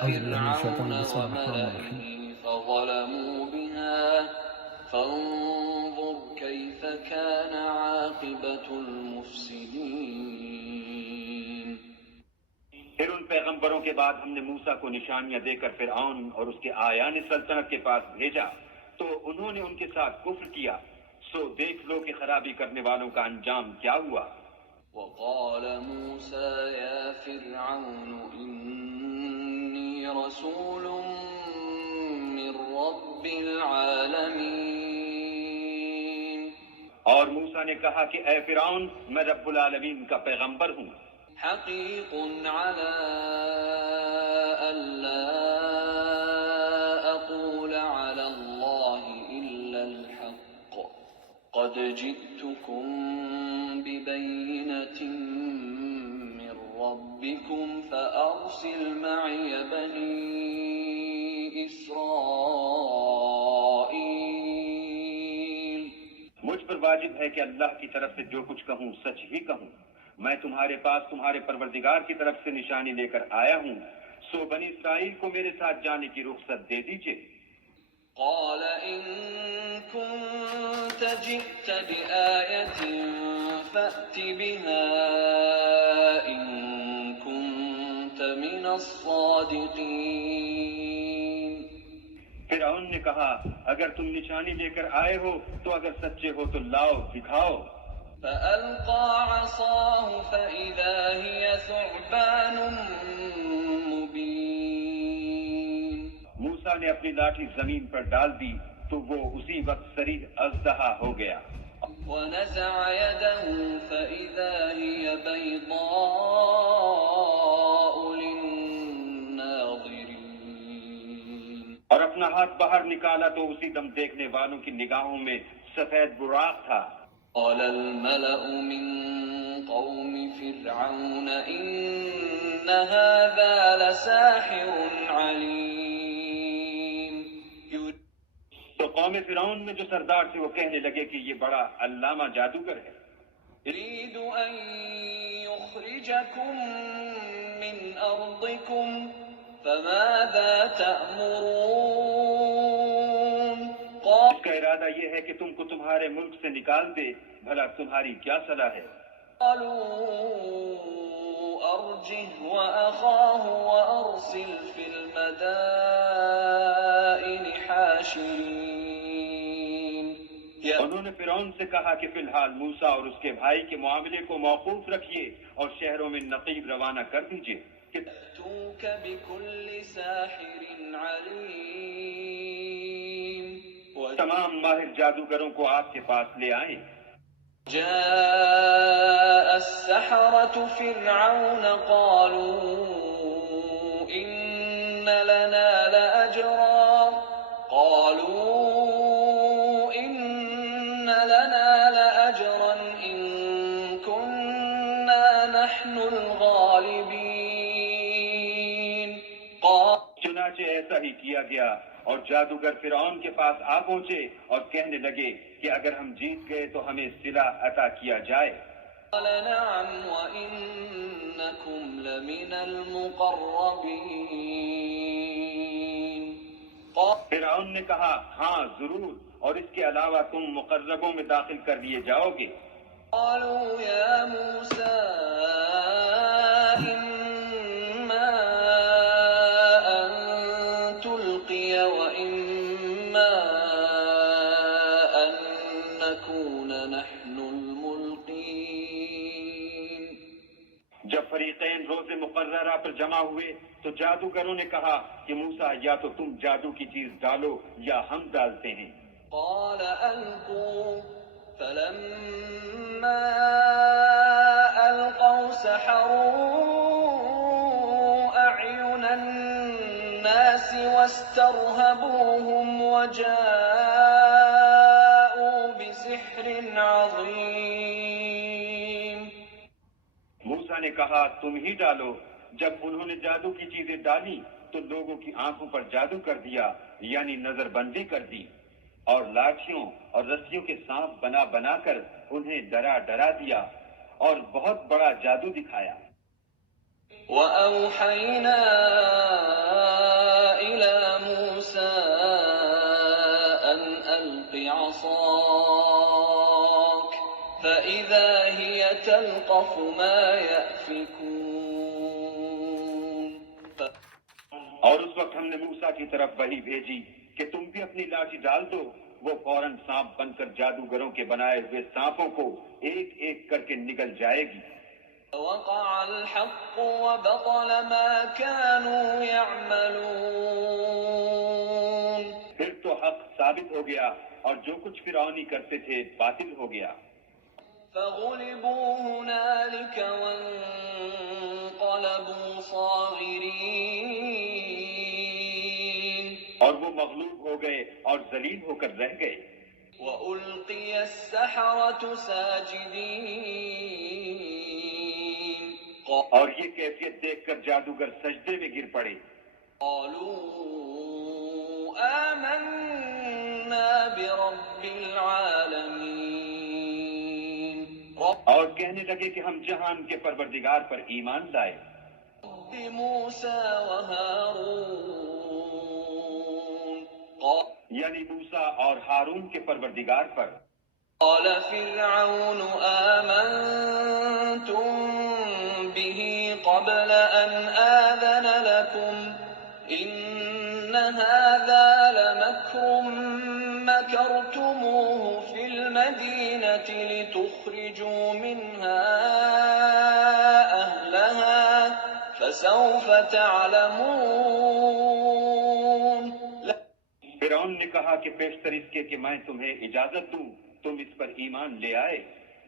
أعوذ بالله من الشيطان فرعون بسم الله الرحمن الرحيم. وملئه فظلموا بها فانظر كيف كان عاقبة المفسدين. پھر ان پیغمبروں کے بعد ہم نے موسیٰ کو نشانیاں دے کر فرعون اور اس کے آیان سلطنت کے پاس بھیجا تو انہوں نے ان کے ساتھ کفر کیا، سو دیکھ لو کہ خرابی کرنے والوں کا انجام کیا ہوا۔ وقال موسى يا فرعون إني رسول من رب العالمين. اور موسیٰ نے کہا کہ اے فرعون، میں رب العالمین کا پیغمبر ہوں، حقيق على ألا أقول على الله إلا الحق قد جئتكم ببينة من ربكم فأرسل معي بني إسرائيل. مجھ پر واجب ہے کہ اللہ کی طرف سے جو کچھ کہوں سچ ہی کہوں۔ میں تمہارے پاس تمہارے پروردگار کی طرف سے نشانی لے کر آیا ہوں، سو بنی اسرائیل کو میرے ساتھ جانے کی رخصت دے دیجئے۔ قال إن كنت جئت بآية فأت بها إن كنت من الصادقين. فرعون نے کہا اگر تم نشانی لے کر آئے ہو تو اگر سچے ہو تو لاؤ، دکھاؤ۔ فألقى عصاه فإذا هي ثعبان مبين. موسیٰ نے اپنی لاٹھی زمین پر ڈال دی تو وہ اسی وقت صریح اژدہا ہو گیا۔ ونزع يده فإذا هي بيضاء للناظرين. اور اپنا ہاتھ باہر نکالا تو اسی دم دیکھنے والوں کی نگاہوں میں سفید براق تھا۔ قال الملأ من قوم فرعون إن هذا لساحر عليم. تو قوم فرعون میں جو سردار تھے وہ کہنے لگے کہ یہ بڑا علامہ جادوگر ہے، يريد أن يخرجكم من أرضكم فماذا تأمرون. اس کا ارادہ یہ ہے کہ تم کو تمہارے ملک سے نکال دے، بھلا تمہاری کیا صلاح ہے؟ قالوا أرجه وأخاه وأرسل في المدائن حاشرين. انہوں نے فرعون سے کہا کہ فی الحال موسیٰ اور اس کے بھائی کے معاملے کو موقوف رکھیے اور شہروں میں نقیب روانہ کر دیجیے کہ يأتوك بكل ساحر عليم. تمام ماہر جادوگروں کو آپ کے پاس لے آئیں۔ جاء السحرة فرعون قالوا إن لنا لأجرا إن كنا نحن الغالبين. چنانچہ ایسا ہی کیا گیا اور جادوگر فرعون کے پاس آ پہنچے اور کہنے لگے کہ اگر ہم جیت گئے تو ہمیں صلہ عطا کیا جائے۔ قال نعم وإنكم لمن المقربين. فرعون نے کہا ہاں ضرور، اور اس کے علاوہ تم مقربوں میں داخل کر لیے جاؤ گے۔ قالوا يا موسى إما أن تلقي وإما أن نكون نحن الملقين. جب فریقین روز مقررہ پر جمع ہوئے تو جادوگروں نے کہا کہ موسیٰ یا تو تم جادو کی چیز ڈالو یا ہم ڈالتے ہیں۔ قال ألقوا فلما ألقوا سحروا أعين الناس واسترهبوهم وجاءوا بسحر عظيم. موسیٰ نے کہا تم ہی ڈالو۔ جب انہوں نے جادو کی چیزیں ڈالی تو لوگوں کی آنکھوں پر جادو کر دیا، یعنی نظر بندی کر دی، اور لاٹھیوں اور رسیوں کے سانپ بنا بنا کر انہیں ڈرا ڈرا دیا اور بہت بڑا جادو دکھایا۔ وَأَوْحَيْنَا فإذا هي تلقف ما يأفكون اور اس وقت ہم نے موسیٰ کی طرف وحی بھیجی کہ تم بھی اپنی لاٹھی ڈال دو. وہ فوراً سانپ بن کر جادوگروں کے بنائے ہوئے سانپوں کو ایک ایک کر کے نگل جائے گی. وقع الحق وبطل ما كانوا يعملون. پھر تو حق ثابت ہو گیا اور جو کچھ فرعونی کرتے تھے باطل ہو گیا. فغلبوا هنالك وانقلبوا صاغرين. اور وہ مغلوب ہو گئے اور ذلیل ہو کر رہ گئے. وألقي السحرة ساجدين. اور یہ کیفیت دیکھ کر جادوگر سجدے میں گر پڑے. قالوا آمنا برب العالمين. اور کہنے لگے کہ ہم جہان کے پروردگار پر ایمان لائے. رب موسى وهارون. یعنی موسیٰ اور ہارون کے پروردگار پر. قال فرعون آمنتم به قبل أن آذن لكم إن هذا لمكر مكرتموه في المدينة لتخرجوا منها أهلها فسوف تعلمون. فرعون نے کہا کہ پیشتر اس کے کہ میں تمہیں اجازت دوں تم اس پر ایمان لے آئے.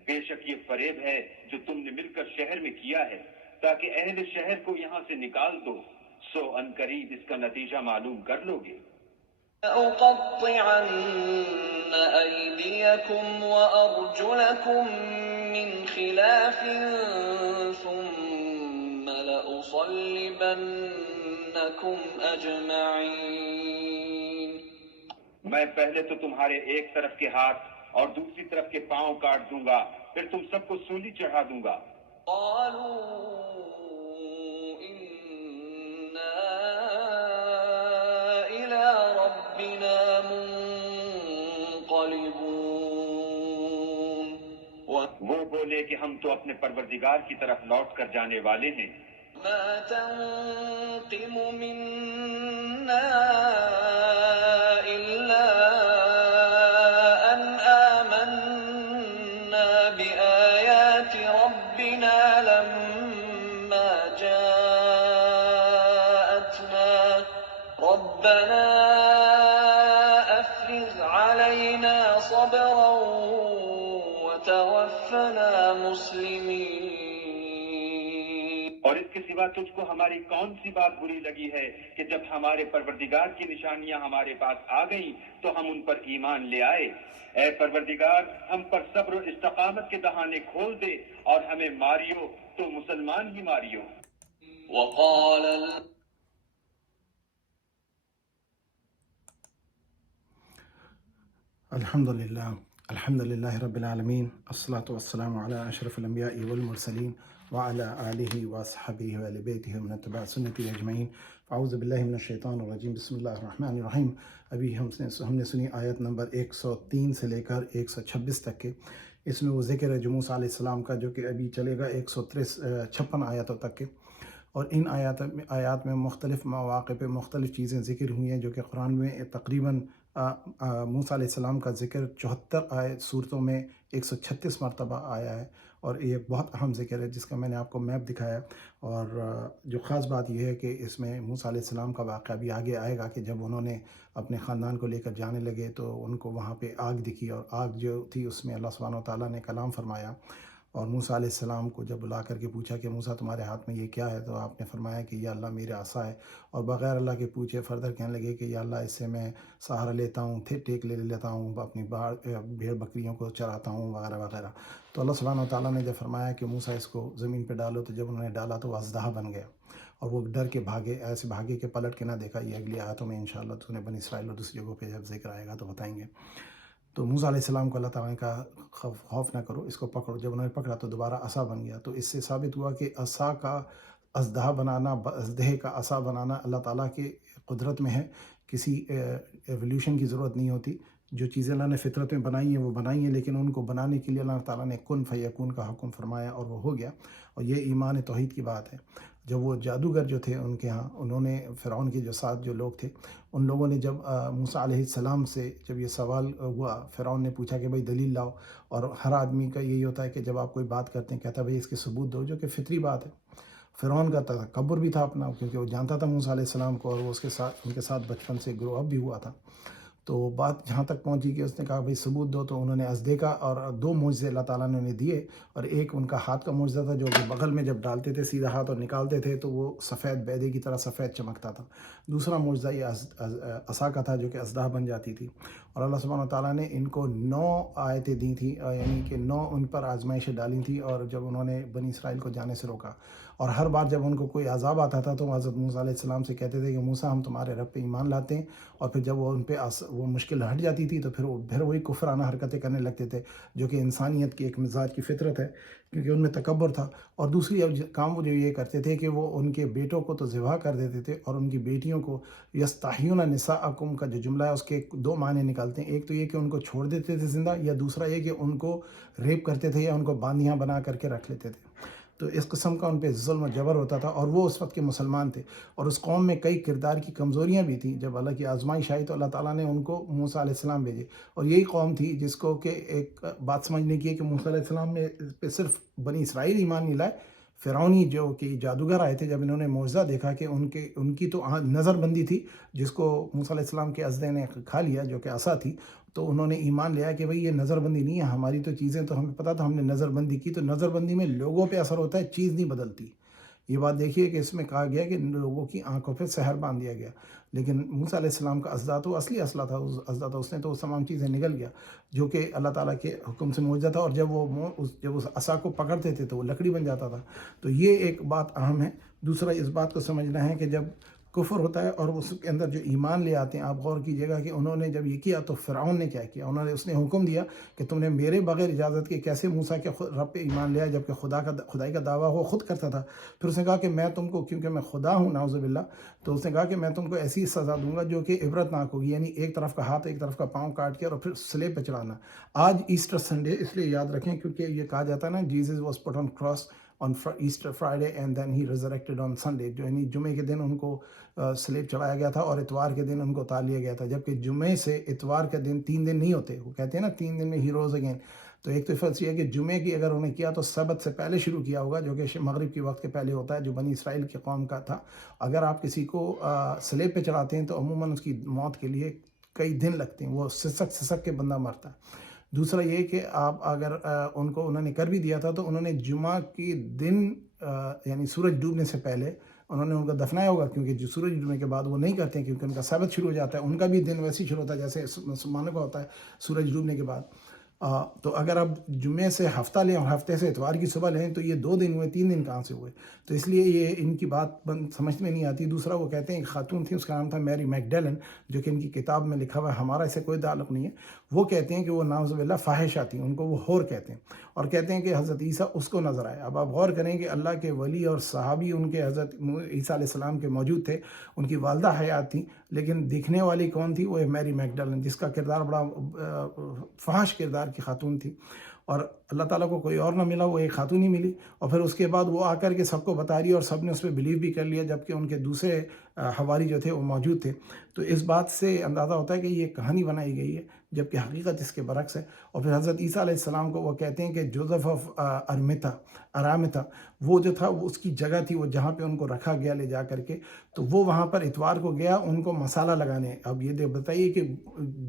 بے شک یہ فریب ہے جو تم نے مل کر شہر میں کیا ہے تاکہ اہل شہر کو یہاں سے نکال دو. سو ان قریب اس کا نتیجہ معلوم کر لو گے. لأقطعن أيديكم وأرجلكم من خلاف ثم لأصلبنكم أجمعين. میں پہلے تو تمہارے ایک طرف کے ہاتھ اور دوسری طرف کے پاؤں کاٹ دوں گا پھر تم سب کو سولی چڑھا دوں گا. قالوا إنا إلى ربنا منقلبون. وہ بولے کہ ہم تو اپنے پروردگار کی طرف لوٹ کر جانے والے ہیں. ما تنقم منا إلا أن آمنا بآيات ربنا لما جاءتنا ربنا أفرغ علينا صبرا وتوفنا مسلمين. اور اس کے سوا تجھ کو ہماری کون سی بات بری لگی ہے کہ جب ہمارے پروردگار کی نشانیاں ہمارے پاس آ گئیں تو ہم ان پر ایمان لے آئے. اے پروردگار ہم پر صبر و استقامت کے دہانے کھول دے اور ہمیں ماریو تو مسلمان ہی ماریو. وقال الحمدللہ رب العالمین الصلاۃ والسلام علی اشرف الانبیاء والمرسلین وعلی آلہ وصحبہ وآل بیتہ ومن اتبع سنتہ اجمعین. اعوذ باللہ من الشیطان الرجیم. بسم اللہ الرحمن الرحیم. ابھی ہم نے سنی آیت نمبر 103 سے لے کر 126 تک کے. اس میں وہ ذکر ہے جو موسیٰ علیہ السلام کا جو کہ ابھی چلے گا 156 آیتوں تک کے. اور ان آیات میں مختلف مواقع پہ مختلف چیزیں ذکر ہوئی ہیں جو کہ قرآن میں تقریباً موسیٰ علیہ السلام کا ذکر 74 صورتوں میں 136 مرتبہ آیا ہے. اور یہ بہت اہم ذکر ہے جس کا میں نے آپ کو میپ دکھایا. اور جو خاص بات یہ ہے کہ اس میں موسیٰ علیہ السلام کا واقعہ بھی آگے آئے گا کہ جب انہوں نے اپنے خاندان کو لے کر جانے لگے تو ان کو وہاں پہ آگ دکھی اور آگ جو تھی اس میں اللہ سبحانہ و تعالیٰ نے کلام فرمایا. اور موسیٰ علیہ السلام کو جب بلا کر کے پوچھا کہ موسیٰ تمہارے ہاتھ میں یہ کیا ہے تو آپ نے فرمایا کہ یا اللہ میرے عصا ہے. اور بغیر اللہ کے پوچھے فردر کہنے لگے کہ یا اللہ اس سے میں سہارا لیتا ہوں ٹیک لے لیتا ہوں اپنی بھیڑ بکریوں کو چراتا ہوں وغیرہ وغیرہ. تو اللہ سبحانہ و تعالیٰ نے جب فرمایا کہ موسیٰ اس کو زمین پہ ڈالو تو جب انہوں نے ڈالا تو وہ اژدہا بن گیا اور وہ ڈر کے بھاگے. ایسے بھاگے کہ پلٹ کے نہ دیکھا. یہ اگلی آیتوں میں انشاءاللہ تو بنی اسرائیل اور دوسری جگہوں پہ جب ذکر آئے گا تو بتائیں گے. تو موسیٰ علیہ السلام کو اللہ تعالیٰ نے کہا خوف نہ کرو اس کو پکڑو. جب انہوں نے پکڑا تو دوبارہ عصا بن گیا. تو اس سے ثابت ہوا کہ عصا کا اژدہا بنانا اژدہے کا عصا بنانا اللہ تعالیٰ کی قدرت میں ہے. کسی ایولیوشن کی ضرورت نہیں ہوتی. جو چیزیں اللہ نے فطرت میں بنائی ہیں وہ بنائی ہیں، لیکن ان کو بنانے کے لیے اللہ تعالیٰ نے کن فیکون کا حکم فرمایا اور وہ ہو گیا، اور یہ ایمان توحید کی بات ہے۔ جب وہ جادوگر جو تھے ان کے ہاں، انہوں نے فرعون کے جو ساتھ جو لوگ تھے ان لوگوں نے جب موسیٰ علیہ السلام سے جب یہ سوال ہوا، فرعون نے پوچھا کہ بھائی دلیل لاؤ، اور ہر آدمی کا یہی ہوتا ہے کہ جب آپ کوئی بات کرتے ہیں کہتا ہے بھائی اس کے ثبوت دو، جو کہ فطری بات ہے۔ فرعون کا تکبر بھی تھا اپنا، کیونکہ وہ جانتا تھا موسیٰ علیہ السلام کو، اور وہ اس کے ساتھ ان کے ساتھ بچپن سے گرو اپ بھی ہوا تھا۔ تو بات جہاں تک پہنچی کہ اس نے کہا بھائی ثبوت دو، تو انہوں نے ازدے کا اور 2 معجزے اللہ تعالیٰ نے انہیں دیے، اور ایک ان کا ہاتھ کا معجزہ تھا جو کہ بغل میں جب ڈالتے تھے سیدھا ہاتھ اور نکالتے تھے تو وہ سفید بیدے کی طرح سفید چمکتا تھا۔ دوسرا معجزہ یہ عصا کا تھا جو کہ اژدہا بن جاتی تھی، اور اللہ سبحانہ تعالیٰ نے ان کو 9 آیتیں دی تھیں، یعنی کہ 9 ان پر آزمائشیں ڈالی تھیں، اور جب انہوں نے بنی اسرائیل کو جانے سے روکا، اور ہر بار جب ان کو کوئی عذاب آتا تھا تو وہ حضرت موسیٰ علیہ السلام سے کہتے تھے کہ موسیٰ ہم تمہارے رب پہ ایمان لاتے ہیں، اور پھر جب وہ ان پہ وہ مشکل ہٹ جاتی تھی تو پھر وہی کفرانہ حرکتیں کرنے لگتے تھے، جو کہ انسانیت کی ایک مزاج کی فطرت ہے، کیونکہ ان میں تکبر تھا۔ اور دوسری کام وہ جو یہ کرتے تھے کہ وہ ان کے بیٹوں کو تو ذبح کر دیتے تھے، اور ان کی بیٹیوں کو یستحیون نساءکم کا جو جملہ ہے اس کے 2 معنی نکالتے ہیں، ایک تو یہ کہ ان کو چھوڑ دیتے تھے زندہ، یا دوسرا یہ کہ ان کو ریپ کرتے تھے یا ان کو باندیاں بنا کر کے رکھ لیتے تھے۔ تو اس قسم کا ان پہ ظلم و جبر ہوتا تھا، اور وہ اس وقت کے مسلمان تھے، اور اس قوم میں کئی کردار کی کمزوریاں بھی تھیں۔ جب اللہ کی آزمائش آئی تو اللہ تعالیٰ نے ان کو موسیٰ علیہ السلام بھیجے، اور یہی قوم تھی جس کو کہ ایک بات سمجھنے کی ہے کہ موسیٰ علیہ السلام میں پہ صرف بنی اسرائیل ایمان نہیں لائے، فرعونی جو کہ جادوگر آئے تھے، جب انہوں نے معجزہ دیکھا کہ ان کی تو نظر بندی تھی جس کو موسیٰ علیہ السلام کے ازدے نے کھا لیا، جو کہ عصا تھی، تو انہوں نے ایمان لیا کہ بھئی یہ نظر بندی نہیں ہے، ہماری تو چیزیں تو ہمیں پتہ تھا، ہم نے نظر بندی کی، تو نظر بندی میں لوگوں پہ اثر ہوتا ہے، چیز نہیں بدلتی۔ یہ بات دیکھیے کہ اس میں کہا گیا کہ لوگوں کی آنکھوں پہ سحر باندھ دیا گیا، لیکن موسیٰ علیہ السلام کا ازدہ تو اصلی اصلہ تھا، ازدہ تو اس نے تو تمام چیزیں نگل گیا جو کہ اللہ تعالیٰ کے حکم سے معجزہ تھا، اور جب اس عصا کو پکڑتے تھے تو وہ لکڑی بن جاتا تھا۔ تو یہ ایک بات اہم ہے۔ دوسرا اس بات کو سمجھنا ہے کہ جب کفر ہوتا ہے اور اس کے اندر جو ایمان لے آتے ہیں، آپ غور کیجئے گا کہ انہوں نے جب یہ کیا تو فرعون نے کیا کیا، اس نے حکم دیا کہ تم نے میرے بغیر اجازت کے کیسے موسیٰ کے رب پہ ایمان لیا، جبکہ خدائی کا دعویٰ وہ خود کرتا تھا۔ پھر اس نے کہا کہ میں تم کو، کیونکہ میں خدا ہوں نعوذ باللہ، تو اس نے کہا کہ میں تم کو ایسی سزا دوں گا جو کہ عبرتناک ہوگی، یعنی ایک طرف کا ہاتھ ایک طرف کا پاؤں کاٹ کے اور پھر سلیب پہ چڑھانا۔ آج ایسٹر سنڈے اس لیے یاد رکھیں کیونکہ یہ کہا جاتا ہے نا، Jesus was put on cross on Easter Friday and then he resurrected on Sunday، جو یعنی جمعے کے دن ان کو سلیب چڑھایا گیا تھا اور اتوار کے دن ان کو اتار لیا گیا تھا، جبکہ جمعے سے اتوار کے دن 3 دن نہیں ہوتے، وہ کہتے ہیں نا 3 دن میں ہی روز اگین۔ تو ایک تو فرض یہ ہے کہ جمعے کی اگر انہیں کیا تو سبت سے پہلے شروع کیا ہوگا، جو کہ مغرب کی وقت کے پہلے ہوتا ہے، جو بنی اسرائیل کی قوم کا تھا۔ اگر آپ کسی کو سلیب پہ چڑھاتے ہیں تو عموماً اس کی موت کے لیے کئی دن لگتے ہیں، وہ سسک کے بندہ مرتا ہے۔ دوسرا یہ کہ آپ اگر انہوں نے کر بھی دیا تھا تو انہوں نے جمعہ کے دن یعنی سورج ڈوبنے سے پہلے انہوں نے ان کو دفنایا ہوگا، کیونکہ جو سورج ڈوبنے کے بعد وہ نہیں کرتے ہیں، کیونکہ ان کا سبت شروع ہو جاتا ہے، ان کا بھی دن ویسے ہی شروع ہوتا ہے جیسے مسلمانوں کا ہوتا ہے سورج ڈوبنے کے بعد۔ تو اگر آپ جمعے سے ہفتہ لیں اور ہفتے سے اتوار کی صبح لیں تو یہ 2 دن ہوئے، 3 دن کہاں سے ہوئے؟ تو اس لیے یہ ان کی بات سمجھ میں نہیں آتی۔ دوسرا وہ کہتے ہیں ایک خاتون تھی، اس کا نام تھا میری میگڈیلن، جو کہ ان کی کتاب میں لکھا ہوا ہے، ہمارا اسے کوئی تعلق نہیں ہے۔ وہ کہتے ہیں کہ وہ نعوذ باللہ فاحشہ تھی، ان کو وہ ہور کہتے ہیں، اور کہتے ہیں کہ حضرت عیسیٰ اس کو نظر آئے۔ اب آپ غور کریں کہ اللہ کے ولی اور صحابی ان کے حضرت عیسیٰ علیہ السلام کے موجود تھے، ان کی والدہ حیات تھیں، لیکن دکھنے والی کون تھی؟ وہ میری میگڈیلن، جس کا کردار بڑا فحش کردار کی خاتون تھی، اور اللہ تعالیٰ کو کوئی اور نہ ملا، وہ ایک خاتون ہی ملی، اور پھر اس کے بعد وہ آ کر کے سب کو بتا رہی اور سب نے اس پہ بلیو بھی کر لیا، جبکہ ان کے دوسرے حواری جو تھے وہ موجود تھے۔ تو اس بات سے اندازہ ہوتا ہے کہ یہ کہانی بنائی گئی ہے، جبکہ حقیقت اس کے برعکس ہے۔ اور پھر حضرت عیسیٰ علیہ السلام کو وہ کہتے ہیں کہ جوزف آف ارامتھا، وہ جو تھا وہ اس کی جگہ تھی، وہ جہاں پہ ان کو رکھا گیا لے جا کر کے، تو وہ وہاں پر اتوار کو گیا ان کو مسالہ لگانے۔ اب یہ بتائیے کہ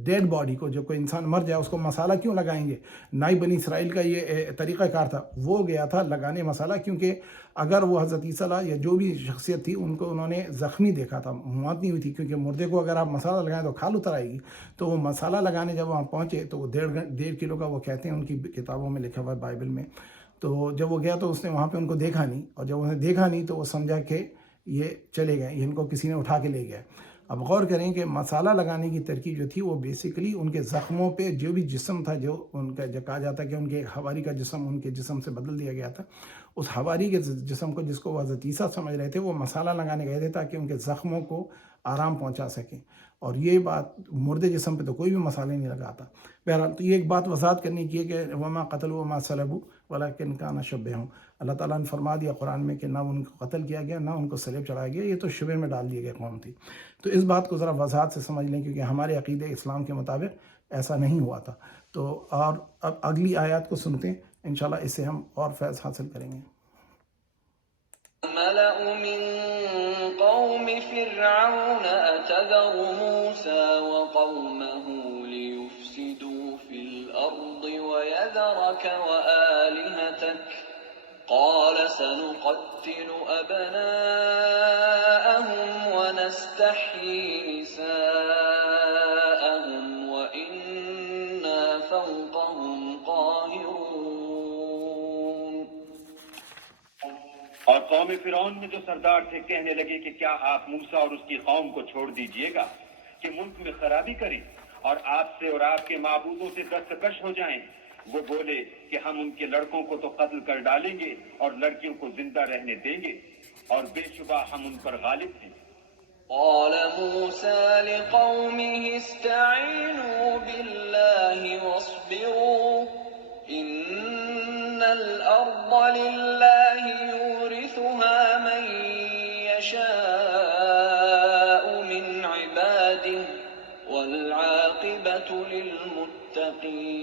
ڈیڈ باڈی کو، جو کوئی انسان مر جائے، اس کو مسالہ کیوں لگائیں گے؟ نہ ہی بنی اسرائیل کا یہ طریقہ کار تھا، وہ گیا تھا لگانے مسالہ، کیونکہ اگر وہ حضرت عیسیٰ یا جو بھی شخصیت تھی ان کو انہوں نے زخمی دیکھا تھا، موت نہیں ہوئی تھی، کیونکہ مردے کو اگر آپ مسالہ لگائیں تو کھال اتر آئے گی۔ تو وہ مسالہ لگانے جب وہاں پہنچے تو وہ 1.5 کلو کا، وہ کہتے ہیں ان کی کتابوں میں لکھا ہوا ہے بائبل میں، تو جب وہ گیا تو اس نے وہاں پہ ان کو دیکھا نہیں، اور جب انہیں دیکھا نہیں تو وہ سمجھا کہ یہ چلے گئے، ان کو کسی نے اٹھا کے لے گیا۔ اب غور کریں کہ مسالہ لگانے کی ترکیب جو تھی وہ بیسیکلی ان کے زخموں پہ جو بھی جسم تھا، جو ان کا کہا جاتا ہے کہ ان کے حواری کا جسم ان کے جسم سے بدل دیا گیا تھا، اس حواری کے جسم کو، جس کو وہ حضرت عیسیٰ سمجھ رہے تھے، وہ مسالہ لگانے گئے تھے تاکہ ان کے زخموں کو آرام پہنچا سکیں. اور یہ بات مردے جسم پہ تو کوئی بھی مسالے نہیں لگاتا. بہرحال تو یہ ایک بات وضاحت کرنی کی ہے کہ وما قتلوا وما صلبوا ولکن کان شبہہم، اللہ تعالیٰ نے فرما دیا قرآن میں کہ نہ ان کو قتل کیا گیا نہ ان کو صلیب چڑھایا گیا، یہ تو شبہ میں ڈال دی گئی قوم تھی. تو اس بات کو ذرا وضاحت سے سمجھ لیں کیونکہ ہمارے عقیدہ اسلام کے مطابق ایسا نہیں ہوا تھا. تو اور اب اگلی آیات کو سنتے ہیں، انشاءاللہ اس سے ہم اور فیض حاصل کریں گے. الملأ من قوم فرعون أتذر موسى وقومه ليفسدوا في الأرض ويذرك وآلهتك قال سنقتل أبناءهم ونستحيي نساءهم وإنا فوقهم قاهرون. اور قوم فرعون میں جو سردار تھے کہنے لگے کہ کیا آپ موسیٰ اور اس کی قوم کو چھوڑ دیجئے گا کہ ملک میں خرابی کریں اور آپ سے اور آپ کے معبودوں سے دستکش ہو جائیں. وہ بولے کہ ہم ان کے لڑکوں کو تو قتل کر ڈالیں گے اور لڑکیوں کو زندہ رہنے دیں گے اور بے شبہ ہم ان پر غالب ہیں. قال موسى لقومه استعينوا بالله واصبروا إن الأرض لله يورثها من يشاء من عباده والعاقبة للمتقين.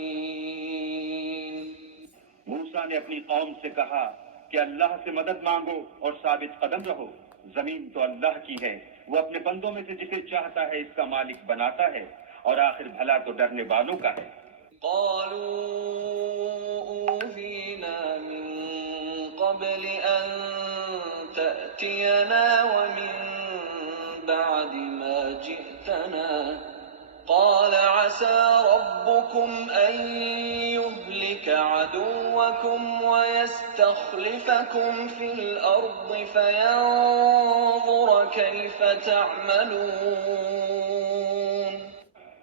موسیٰ نے اپنی قوم سے کہا کہ اللہ سے مدد مانگو اور ثابت قدم رہو. زمین تو اللہ کی ہے، وہ اپنے بندوں میں سے جسے چاہتا ہے اس کا مالک بناتا ہے اور آخر بھلا تو ڈرنے والوں کا ہے. قالوا أوذينا من قبل أن تأتينا ومن بعد ما جئتنا قال عسى ربكم أن يهلك عدوكم ويستخلفكم في الأرض فينظر كيف تعملون.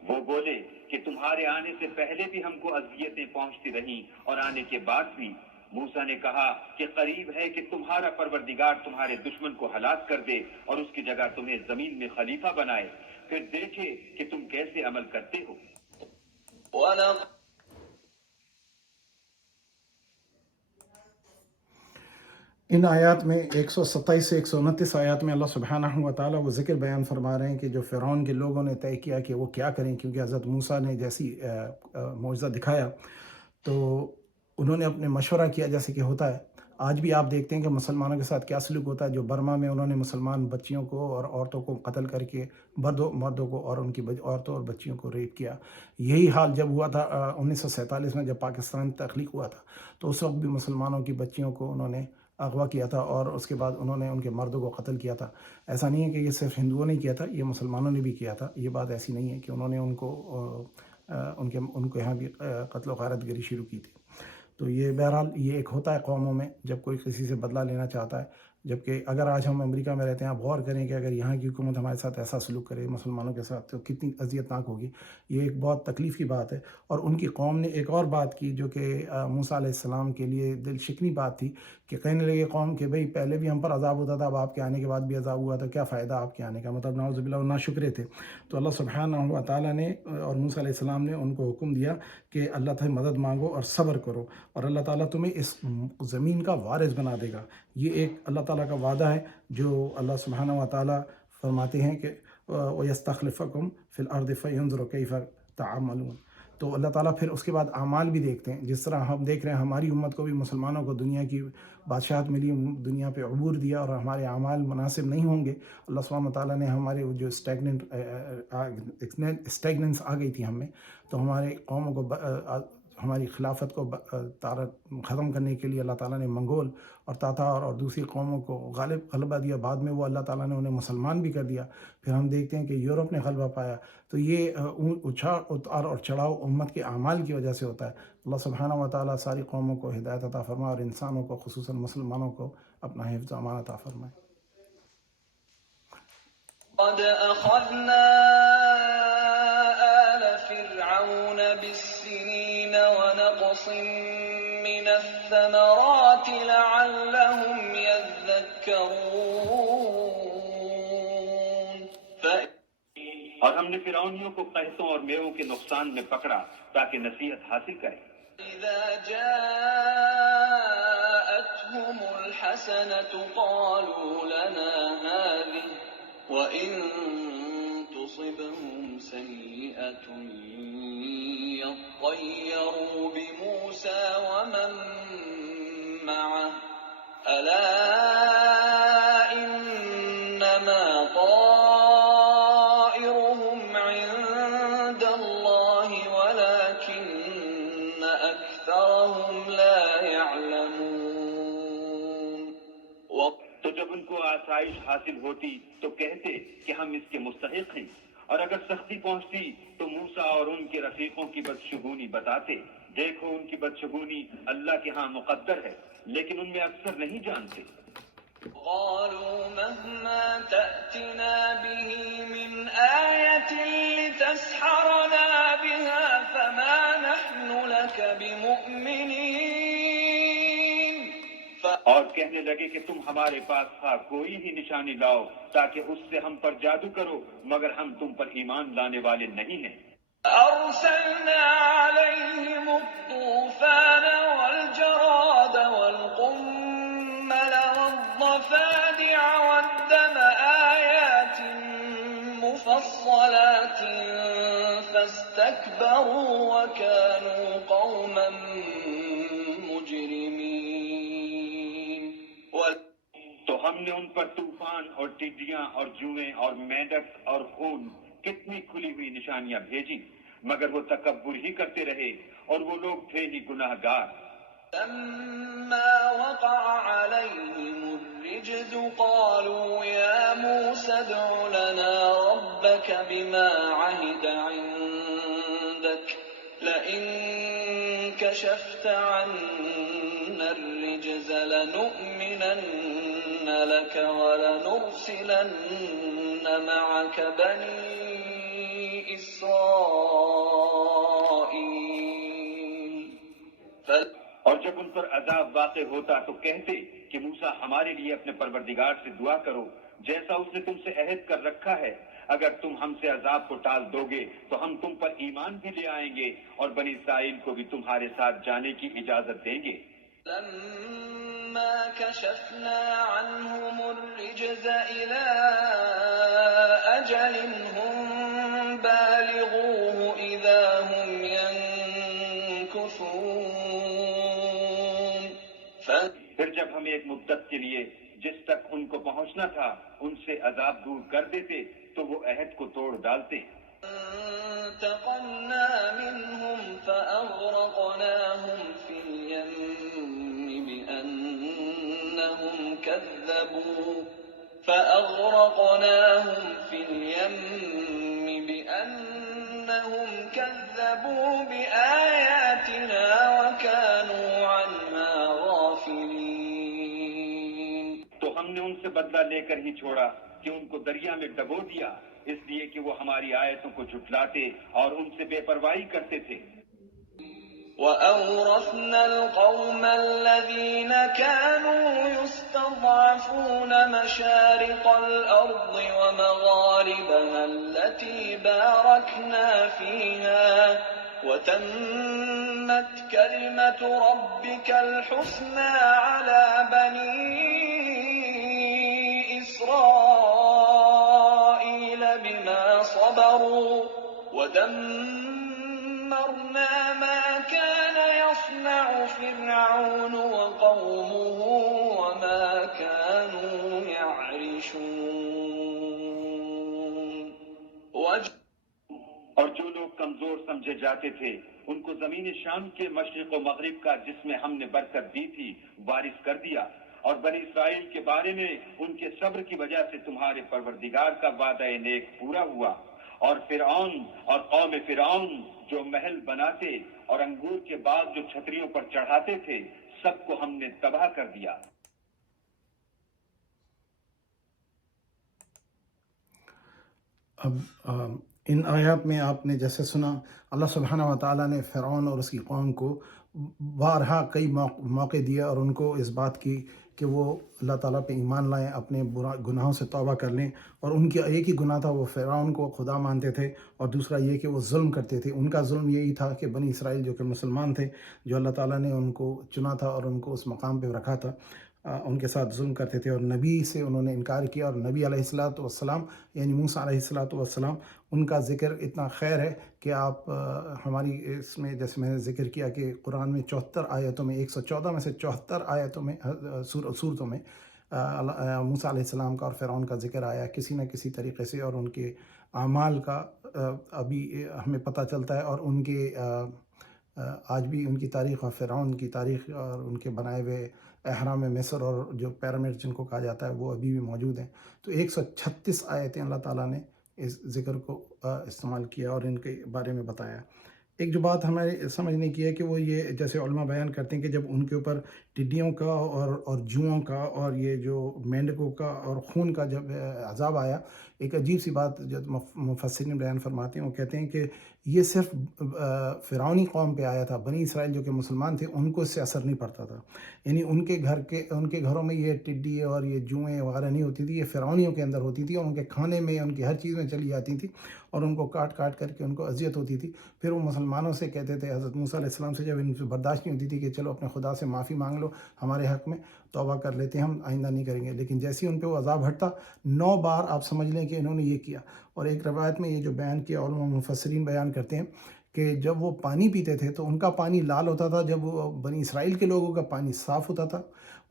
وہ بولے کہ تمہارے آنے سے پہلے بھی ہم کو اذیتیں پہنچتی رہیں اور آنے کے بعد بھی. موسیٰ نے کہا کہ قریب ہے کہ تمہارا پروردگار تمہارے دشمن کو ہلاک کر دے اور اس کی جگہ تمہیں زمین میں خلیفہ بنائے، پھر دیکھے کہ تم کیسے عمل کرتے ہو. ان آیات میں 127 سے 129 آیات میں اللہ سبحانہ و تعالیٰ وہ ذکر بیان فرما رہے ہیں کہ جو فرعون کے لوگوں نے طے کیا کہ وہ کیا کریں، کیونکہ حضرت موسیٰ نے جیسی معجزہ دکھایا تو انہوں نے اپنے مشورہ کیا جیسے کہ ہوتا ہے. آج بھی آپ دیکھتے ہیں کہ مسلمانوں کے ساتھ کیا سلوک ہوتا ہے. جو برما میں انہوں نے مسلمان بچیوں کو اور عورتوں کو قتل کر کے مردوں کو اور ان کی عورتوں اور بچیوں کو ریپ کیا. یہی حال جب ہوا تھا 1947 میں جب پاکستان تخلیق ہوا تھا تو اس وقت بھی مسلمانوں کی بچیوں کو انہوں نے اغوا کیا تھا اور اس کے بعد انہوں نے ان کے مردوں کو قتل کیا تھا. ایسا نہیں ہے کہ یہ صرف ہندوؤں نے کیا تھا، یہ مسلمانوں نے بھی کیا تھا. یہ بات ایسی نہیں ہے کہ انہوں نے ان کو یہاں بھی قتل و غارت گری شروع کی تھی. تو یہ بہرحال یہ ایک ہوتا ہے قوموں میں جب کوئی کسی سے بدلہ لینا چاہتا ہے. جبکہ اگر آج ہم امریکہ میں رہتے ہیں، آپ غور کریں کہ اگر یہاں کی حکومت ہمارے ساتھ ایسا سلوک کرے مسلمانوں کے ساتھ تو کتنی اذیت ناک ہوگی. یہ ایک بہت تکلیف کی بات ہے. اور ان کی قوم نے ایک اور بات کی جو کہ موسیٰ علیہ السلام کے لیے دل شکنی بات تھی کہ کہنے لگے قوم کہ بھئی پہلے بھی ہم پر عذاب ہوتا تھا، اب آپ کے آنے کے بعد بھی عذاب ہوا تھا، کیا فائدہ آپ کے آنے کا؟ مطلب نعوذ باللہ ناشکرے تھے. تو اللہ سبحانہ و تعالیٰ نے اور موسیٰ علیہ السلام نے ان کو حکم دیا کہ اللہ تعالیٰ مدد مانگو اور صبر کرو اور اللہ تعالیٰ تمہیں اس زمین کا وارث بنا دے گا. یہ ایک اللہ تعالیٰ کا وعدہ ہے جو اللہ سبحانہ و تعالیٰ فرماتے ہیں کہ وَيَسْتَخْلِفَكُمْ فِي الْأَرْضِ فَيَنْظُرُ كَيْفَ تَعْمَلُونَ. تو اللہ تعالیٰ پھر اس کے بعد اعمال بھی دیکھتے ہیں. جس طرح ہم دیکھ رہے ہیں ہماری امت کو بھی مسلمانوں کو دنیا کی بادشاہت ملی، دنیا پہ عبور دیا اور ہمارے اعمال مناسب نہیں ہوں گے. اللہ سبحانہ تعالیٰ نے ہمارے جو اسٹیگننس آ گئی تھی ہم میں، تو ہمارے قوموں کو ہماری خلافت کو ختم کرنے کے لیے اللہ تعالیٰ نے منگول اور تاتار اور دوسری قوموں کو غلبہ دیا. بعد میں وہ اللہ تعالیٰ نے انہیں مسلمان بھی کر دیا. پھر ہم دیکھتے ہیں کہ یورپ نے غلبہ پایا. تو یہ اتار اور چڑھاؤ امت کے اعمال کی وجہ سے ہوتا ہے. اللہ سبحانہ و تعالیٰ ساری قوموں کو ہدایت عطا فرمائے اور انسانوں کو خصوصاً مسلمانوں کو اپنا حفظ و امان عطا فرمائے. قد أخذنا آل فرعون بالسنين ونقص من الثمرات لعلهم يذكرون اور ہم نے فرعونیوں کو قحطوں اور میووں کے نقصان میں پکڑا تاکہ نصیحت حاصل کریں۔ إذا جاءتهم الحسنة قالوا لنا هذه وإن تصبهم سيئة يطيروا بموسى ومن معه ألا إنما طائرهم عند الله ولكن أكثرهم لا يعلمون تو جب ان کو آسائش حاصل ہوتی تو کہتے کہ ہم اس کے مستحق ہیں، اور اگر سختی پہنچتی تو موسیٰ اور ان کے رفیقوں کی بدشگونی بتاتے۔ دیکھو ان کی بدشگونی اللہ کے ہاں مقدر ہے، لیکن ان میں اکثر نہیں جانتے۔ قالوا مهما تأتنا به من آية لتسحرنا بها فما نحن لك بمؤمنين اور کہنے لگے کہ تم ہمارے پاس کوئی ہی نشانی لاؤ تاکہ اس سے ہم پر جادو کرو، مگر ہم تم پر ایمان لانے والے نہیں ہیں۔ أرسلنا عليهم الطوفان والجراد والقمل والضفادع والدم آيات مفصلات فاستكبروا وكانوا قوما مجرمين تو ہم نے ان پر طوفان اور ٹڈیاں اور جوئیں اور مینڈک اور خون کتنی کھلی ہوئی نشانیاں بھیجی، مگر وہ تکبر ہی کرتے رہے اور وہ لوگ تھے ہی گناہ گار۔ لما وقع عليهم الرجز قالوا يا موسى ادع لنا ربك بما عهد عندك لئن كشفت عنا الرجز لنؤمنن لك ولنرسلن معك بني إسرائيل اور جب ان پر عذاب واقع ہوتا تو کہتے کہ موسیٰ ہمارے لیے اپنے پروردگار سے دعا کرو جیسا اس نے تم سے عہد کر رکھا ہے، اگر تم ہم سے عذاب کو ٹال دو گے تو ہم تم پر ایمان بھی لے آئیں گے اور بنی اسرائیل کو بھی تمہارے ساتھ جانے کی اجازت دیں گے۔ لما كشفنا عنهم الرجز إلى أجل هم بالغوه إذا هم ينكثون پھر جب ہم ایک مدت کے لیے جس تک ان کو پہنچنا تھا ان سے عذاب دور کر دیتے تو وہ عہد کو توڑ ڈالتے۔ انتقمنا منهم فأغرقناهم في اليم بأنهم كذبوا بآياتنا وكانوا عنها غافلين تو ہم نے ان سے بدلہ لے کر ہی چھوڑا کہ ان کو دریا میں ڈبو دیا، اس لیے کہ وہ ہماری آیتوں کو جھٹلاتے اور ان سے بے پرواہی کرتے تھے۔ وأورثنا القوم الذين كانوا يستضعفون مشارق الأرض ومغاربها التي باركنا فيها وتمت كلمة ربك الحسنى على بني إسرائيل بما صبروا ودمرنا ما كان يصنع فرعون وقومه وما كانوا يعرشون اور جو لوگ کمزور سمجھے جاتے تھے ان کو زمین شام کے مشرق و مغرب کا جس میں ہم نے برکت دی تھی وارث کر دیا، اور بنی اسرائیل کے بارے میں ان کے صبر کی وجہ سے تمہارے پروردگار کا وعدہ نیک پورا ہوا، اور فرعون اور قوم فرعون جو محل بناتے اور انگور کے باغ جو چھتریوں پر چڑھاتے تھے سب کو ہم نے تباہ کر دیا۔ اب ان آیات میں آپ نے جیسے سنا اللہ سبحانہ و تعالیٰ نے فرعون اور اس کی قوم کو بارہا کئی موقع دیا اور ان کو اس بات کی کہ وہ اللہ تعالیٰ پہ ایمان لائیں، اپنے گناہوں سے توبہ کر لیں. اور ان کی ایک ہی گناہ تھا، وہ فرعون کو خدا مانتے تھے، اور دوسرا یہ کہ وہ ظلم کرتے تھے. ان کا ظلم یہی تھا کہ بنی اسرائیل جو کہ مسلمان تھے، جو اللہ تعالیٰ نے ان کو چنا تھا اور ان کو اس مقام پہ رکھا تھا، ان کے ساتھ ظلم کرتے تھے، اور نبی سے انہوں نے انکار کیا. اور نبی علیہ الصلاۃ والسلام یعنی موسیٰ علیہ الصلاۃ والسلام، ان کا ذکر اتنا خیر ہے کہ آپ ہماری اس میں، جیسے میں نے ذکر کیا کہ قرآن میں 74 آیتوں میں، 114 میں سے 74 آیتوں میں، صورتوں میں موسیٰ علیہ السلام کا اور فرعون کا ذکر آیا کسی نہ کسی طریقے سے، اور ان کے اعمال کا ابھی ہمیں پتہ چلتا ہے، اور ان کے آج بھی ان کی تاریخ اور فرعون کی تاریخ اور ان کے بنائے ہوئے احرام مصر اور جو پیرامڈ جن کو کہا جاتا ہے وہ ابھی بھی موجود ہیں. تو 136 آیتیں اللہ تعالیٰ نے اس ذکر کو استعمال کیا اور ان کے بارے میں بتایا. ایک جو بات ہمیں سمجھنے کی ہے کہ وہ یہ، جیسے علماء بیان کرتے ہیں کہ جب ان کے اوپر ٹڈیوں کا اور جوؤں کا اور یہ جو مینڈکوں کا اور خون کا جب عذاب آیا، ایک عجیب سی بات جو مفسرین بیان فرماتے ہیں، وہ کہتے ہیں کہ یہ صرف فرعونی قوم پہ آیا تھا. بنی اسرائیل جو کہ مسلمان تھے ان کو اس سے اثر نہیں پڑتا تھا. یعنی ان کے گھروں میں یہ ٹڈی اور یہ جوئیں وغیرہ نہیں ہوتی تھی، یہ فرعونیوں کے اندر ہوتی تھی، اور ان کے کھانے میں، ان کی ہر چیز میں چلی جاتی تھی، اور ان کو کاٹ کر کے ان کو اذیت ہوتی تھی. پھر وہ مسلمانوں سے کہتے تھے، حضرت موسیٰ علیہ السلام سے جب ان سے برداشت نہیں ہوتی تھی کہ چلو اپنے خدا سے معافی مانگ لو، ہمارے حق میں توبہ کر لیتے ہیں، ہم آئندہ نہیں کریں گے. لیکن جیسے ہی ان پہ وہ عذاب ہٹتا، 9 بار آپ سمجھ لیں کہ انہوں نے یہ کیا. اور ایک روایت میں یہ جو بیان کیا، علماء مفسرین بیان کرتے ہیں کہ جب وہ پانی پیتے تھے تو ان کا پانی لال ہوتا تھا، جب وہ بنی اسرائیل کے لوگوں کا پانی صاف ہوتا تھا،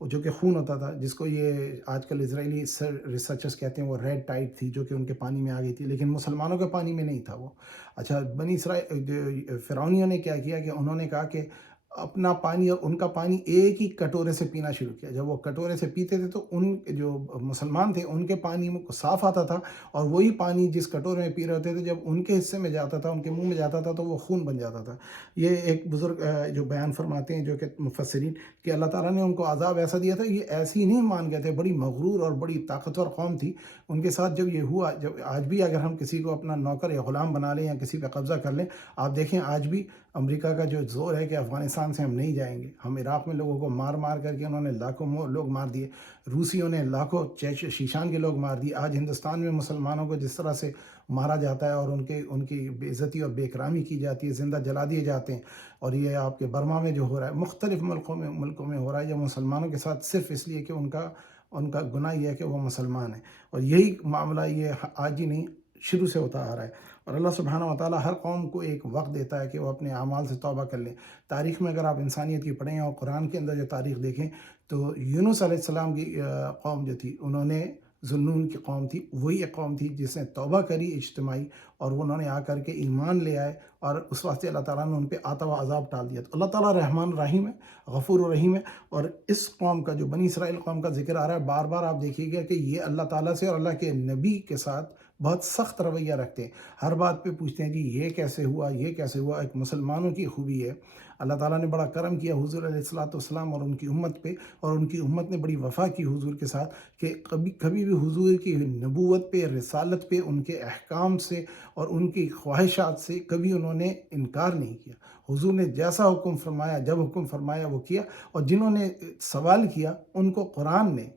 جو کہ خون ہوتا تھا، جس کو یہ آج کل اسرائیلی ریسرچرز کہتے ہیں وہ ریڈ ٹائڈ تھی جو کہ ان کے پانی میں آ گئی تھی. لیکن مسلمانوں کے پانی میں نہیں تھا وہ. اچھا، بنی اسرائیل فرعونیوں نے کیا کیا کہ انہوں نے کہا کہ اپنا پانی اور ان کا پانی ایک ہی کٹورے سے پینا شروع کیا. جب وہ کٹورے سے پیتے تھے تو ان جو مسلمان تھے ان کے پانی صاف آتا تھا، اور وہی پانی جس کٹورے میں پی رہے ہوتے تھے جب ان کے حصے میں جاتا تھا، ان کے منہ میں جاتا تھا، تو وہ خون بن جاتا تھا. یہ ایک بزرگ جو بیان فرماتے ہیں، جو کہ مفسرین، کہ اللہ تعالیٰ نے ان کو عذاب ایسا دیا تھا، یہ ایسی نہیں مان گئے تھے. بڑی مغرور اور بڑی طاقتور قوم تھی. ان کے ساتھ جب یہ ہوا، جب آج بھی اگر ہم کسی کو اپنا نوکر یا غلام بنا لیں یا کسی پہ قبضہ کر لیں، آپ دیکھیں آج بھی امریکہ کا جو زور ہے کہ افغانستان سے ہم نہیں جائیں گے. ہم عراق میں لوگوں کو مار کر کے انہوں نے لاکھوں لوگ مار دیے، روسیوں نے لاکھوں شیشان کے لوگ مار دیے. آج ہندوستان میں مسلمانوں کو جس طرح سے مارا جاتا ہے اور ان کی بے عزتی اور بے اکرامی کی جاتی ہے، زندہ جلا دیے جاتے ہیں. اور یہ آپ کے برما میں جو ہو رہا ہے، مختلف ملکوں میں ہو رہا ہے، یا مسلمانوں کے ساتھ صرف اس لیے کہ ان کا گناہ یہ ہے کہ وہ مسلمان ہیں. اور یہی معاملہ یہ آج ہی نہیں، شروع سے ہوتا آ رہا ہے. اور اللہ سبحانہ و تعالیٰ ہر قوم کو ایک وقت دیتا ہے کہ وہ اپنے اعمال سے توبہ کر لیں. تاریخ میں اگر آپ انسانیت کی پڑھیں اور قرآن کے اندر جو تاریخ دیکھیں، تو یونس علیہ السلام کی قوم جو تھی، انہوں نے ذوالنون کی قوم تھی، وہی ایک قوم تھی جس نے توبہ کری اجتماعی، اور انہوں نے آ کر کے ایمان لے آئے، اور اس واسطے اللہ تعالیٰ نے ان پہ آتا ہوا عذاب ٹال دیا. تو اللہ تعالیٰ رحمان رحیم ہے، غفور و رحیم ہے. اور اس قوم کا، جو بنی اسرائیل قوم کا ذکر آ رہا ہے، بار بار آپ دیکھیے گا کہ یہ اللہ تعالیٰ سے اور اللہ کے نبی کے ساتھ بہت سخت رویہ رکھتے ہیں. ہر بات پہ پوچھتے ہیں کہ یہ کیسے ہوا، یہ کیسے ہوا. ایک مسلمانوں کی خوبی ہے، اللہ تعالیٰ نے بڑا کرم کیا حضور علیہ الصلاۃ والسلام اور ان کی امت پہ، اور ان کی امت نے بڑی وفا کی حضور کے ساتھ، کہ کبھی بھی حضور کی نبوت پہ، رسالت پہ، ان کے احکام سے اور ان کی خواہشات سے کبھی انہوں نے انکار نہیں کیا. حضور نے جیسا حکم فرمایا، جب حکم فرمایا وہ کیا. اور جنہوں نے سوال کیا ان کو قرآن نے،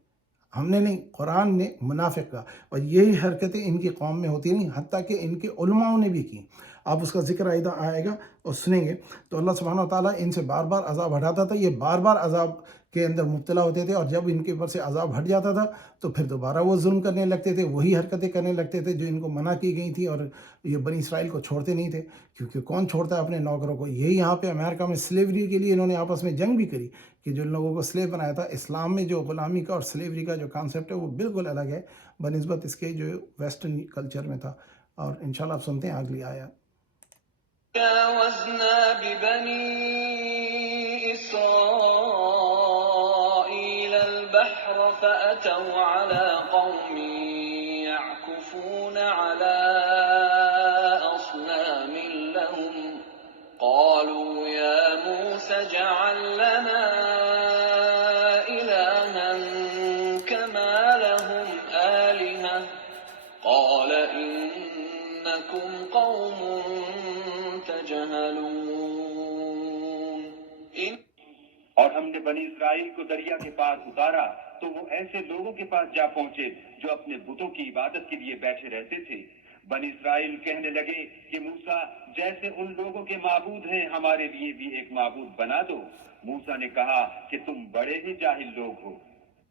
ہم نے نہیں، قرآن نے منافق کہا. اور یہی حرکتیں ان کی قوم میں ہوتی نہیں، حتیٰ کہ ان کے علماء نے بھی کی. آپ اس کا ذکر آئے گا اور سنیں گے. تو اللہ سبحانہ و تعالیٰ ان سے بار بار عذاب ہٹاتا تھا، یہ بار بار عذاب کے اندر مبتلا ہوتے تھے، اور جب ان کے اوپر سے عذاب ہٹ جاتا تھا تو پھر دوبارہ وہ ظلم کرنے لگتے تھے، وہی حرکتیں کرنے لگتے تھے جو ان کو منع کی گئی تھی. اور یہ بنی اسرائیل کو چھوڑتے نہیں تھے، کیونکہ کون چھوڑتا ہے اپنے نوکروں کو. یہی یہاں پہ امریکہ میں سلیوری کے لیے انہوں نے آپس میں جنگ بھی کری، کہ جو لوگوں کو سلیو بنایا تھا. اسلام میں جو غلامی کا اور سلیوری کا جو کانسیپٹ ہے وہ بالکل الگ ہے بنسبت اس کے جو ویسٹرن کلچر میں تھا. اور انشاءاللہ آپ سنتے ہیں اگلی آیات. جاوزنا ببني إسرائيل البحر فأتوا على قوم يعكفون على أصنام لهم قالوا يا موسى اجعل لنا إلها كما لهم آلهة قال إنكم قوم تجهلون. اور ہم نے بنی اسرائیل کو دریا کے پار اتارا تو وہ ایسے لوگوں کے پاس جا پہنچے جو اپنے بتوں کی عبادت کے لیے بیٹھے رہتے تھے۔ بنی اسرائیل کہنے لگے کہ موسیٰ، جیسے ان لوگوں کے معبود ہیں ہمارے لیے بھی ایک معبود بنا دو۔ موسیٰ نے کہا کہ تم بڑے ہی جاہل لوگ ہو۔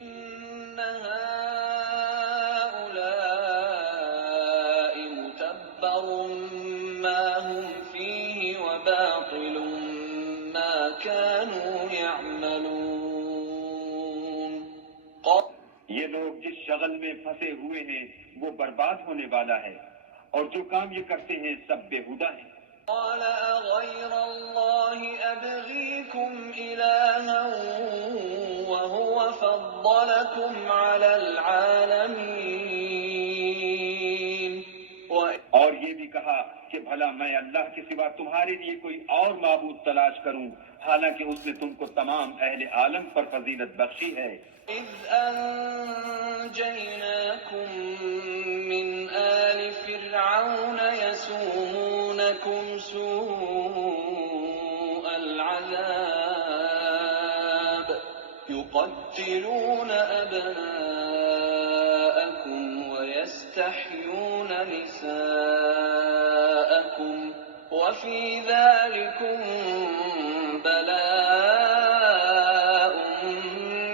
إن هؤلاء متبر ما هم فيه وباطل ما كانوا يعملون یہ لوگ جس شغل میں پھنسے ہوئے ہیں وہ برباد ہونے والا ہے، اور جو کام یہ کرتے ہیں سب بےہودہ ہیں۔ قال أغير الله أبغيكم إلها وهو فضلكم على العالمين اور یہ بھی کہا کہ بھلا میں اللہ کے سوا تمہارے لیے کوئی اور معبود تلاش کروں، حالانکہ اس نے تم کو تمام اہل عالم پر فضیلت بخشی ہے۔ إذ أنجيناكم من آل فرعون يسومونكم سوء العذاب يقتلون أبناءكم ويستحيون نساءكم وفي ذلكم بلاء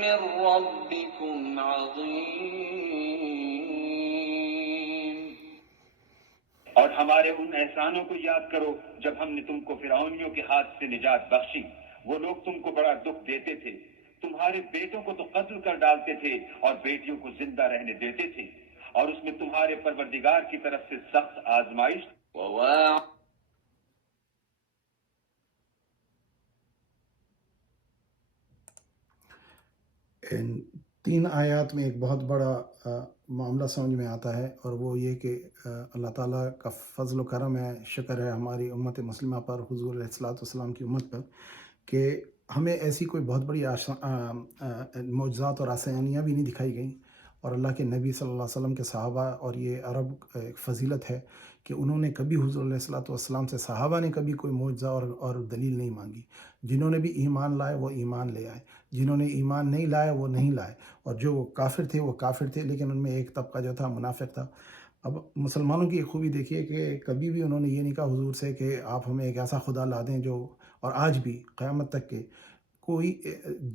من ربكم عظيم۔ اور ہمارے ان احسانوں کو یاد کرو جب ہم نے تم کو فرعونیوں کے ہاتھ سے نجات بخشی۔ وہ لوگ تم کو بڑا دکھ دیتے تھے، تمہارے بیٹوں کو تو قتل کر ڈالتے تھے اور بیٹیوں کو زندہ رہنے دیتے تھے، اور اس میں تمہارے پروردگار کی طرف سے سخت آزمائش۔ ان 3 آیات میں ایک بہت بڑا معاملہ سمجھ میں آتا ہے، اور وہ یہ کہ اللہ تعالیٰ کا فضل و کرم ہے، شکر ہے ہماری امت مسلمہ پر، حضور علیہ الصلاۃ والسلام کی امت پر، کہ ہمیں ایسی کوئی بہت بڑی معجزات اور آسانیاں بھی نہیں دکھائی گئیں، اور اللہ کے نبی صلی اللہ علیہ وسلم کے صحابہ، اور یہ عرب ایک فضیلت ہے کہ انہوں نے کبھی حضور علیہ الصلاۃ والسلام سے، صحابہ نے کبھی کوئی معجزہ اور دلیل نہیں مانگی۔ جنہوں نے بھی ایمان لائے وہ ایمان لے آئے، جنہوں نے ایمان نہیں لائے وہ نہیں لائے، اور جو کافر تھے وہ کافر تھے، لیکن ان میں ایک طبقہ جو تھا منافق تھا۔ اب مسلمانوں کی خوبی دیکھیے کہ کبھی بھی انہوں نے یہ نہیں کہا حضور سے کہ آپ ہمیں ایک ایسا خدا لا دیں جو، اور آج بھی قیامت تک کے کوئی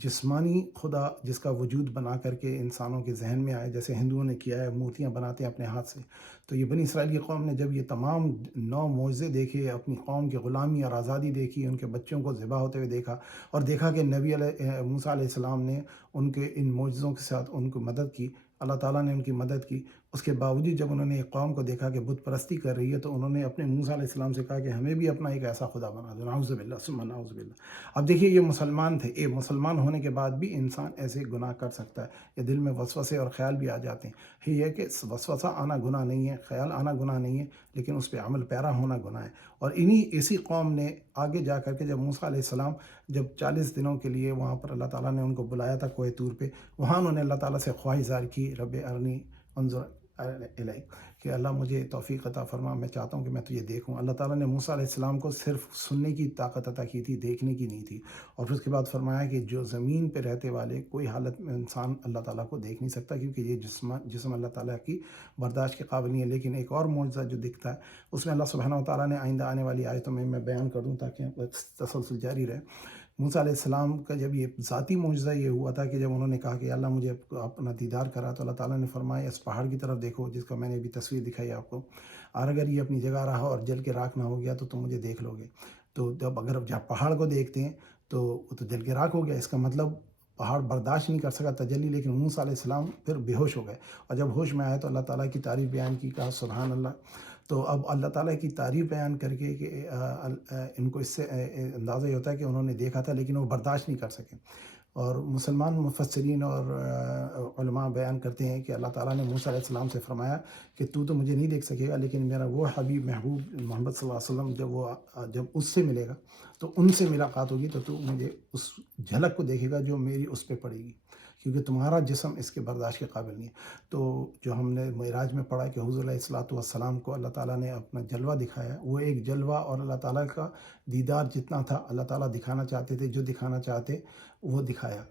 جسمانی خدا جس کا وجود بنا کر کے انسانوں کے ذہن میں آئے، جیسے ہندوؤں نے کیا ہے، مورتیاں بناتے ہیں اپنے ہاتھ سے۔ تو یہ بنی اسرائیل کی قوم نے جب یہ تمام 9 معجزے دیکھے، اپنی قوم کی غلامی اور آزادی دیکھی، ان کے بچوں کو ذبح ہوتے ہوئے دیکھا، اور دیکھا کہ نبی موسیٰ علیہ السلام نے ان کے ان معجزوں کے ساتھ ان کو مدد کی، اللہ تعالیٰ نے ان کی مدد کی، اس کے باوجود جب انہوں نے ایک قوم کو دیکھا کہ بت پرستی کر رہی ہے، تو انہوں نے اپنے موسیٰ علیہ السلام سے کہا کہ ہمیں بھی اپنا ایک ایسا خدا بنا دو، نعوذ باللہ ثم نعوذ باللہ۔ اب دیکھیے یہ مسلمان تھے، یہ مسلمان ہونے کے بعد بھی انسان ایسے گناہ کر سکتا ہے، یہ دل میں وسوسے اور خیال بھی آ جاتے ہیں۔ یہ ہے کہ وسوسہ آنا گناہ نہیں ہے، خیال آنا گناہ نہیں ہے، لیکن اس پہ عمل پیرا ہونا گناہ ہے۔ اور اسی قوم نے آگے جا کر کے جب موسیٰ علیہ السلام جب 40 دنوں کے لیے وہاں پر اللہ تعالیٰ نے ان کو بلایا تھا کوہ طور پہ، وہاں انہوں نے اللہ تعالیٰ سے خواہش ظاہر کی، رب ارنی انظر الیک، کہ اللہ مجھے توفیق عطا فرما، میں چاہتا ہوں کہ میں تجھے دیکھوں۔ اللہ تعالیٰ نے موسیٰ علیہ السلام کو صرف سننے کی طاقت عطا کی تھی، دیکھنے کی نہیں تھی۔ اور پھر اس کے بعد فرمایا کہ جو زمین پہ رہتے والے کوئی حالت میں انسان اللہ تعالیٰ کو دیکھ نہیں سکتا، کیونکہ یہ جسم اللہ تعالیٰ کی برداشت کے قابل نہیں ہے۔ لیکن ایک اور معجزہ جو دکھتا ہے اس میں اللہ سبحانہ و تعالیٰ نے آئندہ آنے والی آیتوں میں بیان کر دوں تاکہ تسلسل جاری رہے۔ موسیٰ علیہ السلام کا جب یہ ذاتی معجزہ یہ ہوا تھا کہ جب انہوں نے کہا کہ اللہ مجھے اپنا دیدار کرا، تو اللہ تعالیٰ نے فرمایا اس پہاڑ کی طرف دیکھو، جس کا میں نے ابھی تصویر دکھائی آپ کو، اور اگر یہ اپنی جگہ رہا اور جل کے راکھ نہ ہو گیا تو تم مجھے دیکھ لو گے۔ تو جب پہاڑ کو دیکھتے ہیں تو وہ تو جل کے راکھ ہو گیا، اس کا مطلب پہاڑ برداشت نہیں کر سکا تجلی، لیکن موسیٰ علیہ السلام پھر بے ہوش ہو گئے، اور جب ہوش میں آئے تو اللہ تعالیٰ کی تعریف بیان کی، کہا سبحان اللہ۔ تو اب اللہ تعالیٰ کی تعریف بیان کر کے کہ ان کو اس سے اندازہ یہ ہوتا ہے کہ انہوں نے دیکھا تھا لیکن وہ برداشت نہیں کر سکے۔ اور مسلمان مفسرین اور علماء بیان کرتے ہیں کہ اللہ تعالیٰ نے موسیٰ علیہ السلام سے فرمایا کہ تو مجھے نہیں دیکھ سکے گا، لیکن میرا وہ حبیب محبوب محمد صلی اللہ علیہ وسلم جب اس سے ملے گا تو ان سے ملاقات ہوگی، تو مجھے اس جھلک کو دیکھے گا جو میری اس پہ پڑے گی، کیونکہ تمہارا جسم اس کے برداشت کے قابل نہیں ہے۔ تو جو ہم نے معراج میں پڑھا کہ حضور علیہ الصلوۃ والسلام کو اللہ تعالیٰ نے اپنا جلوہ دکھایا، وہ ایک جلوہ اور اللہ تعالیٰ کا دیدار جتنا تھا اللہ تعالیٰ دکھانا چاہتے تھے، جو دکھانا چاہتے وہ دکھایا۔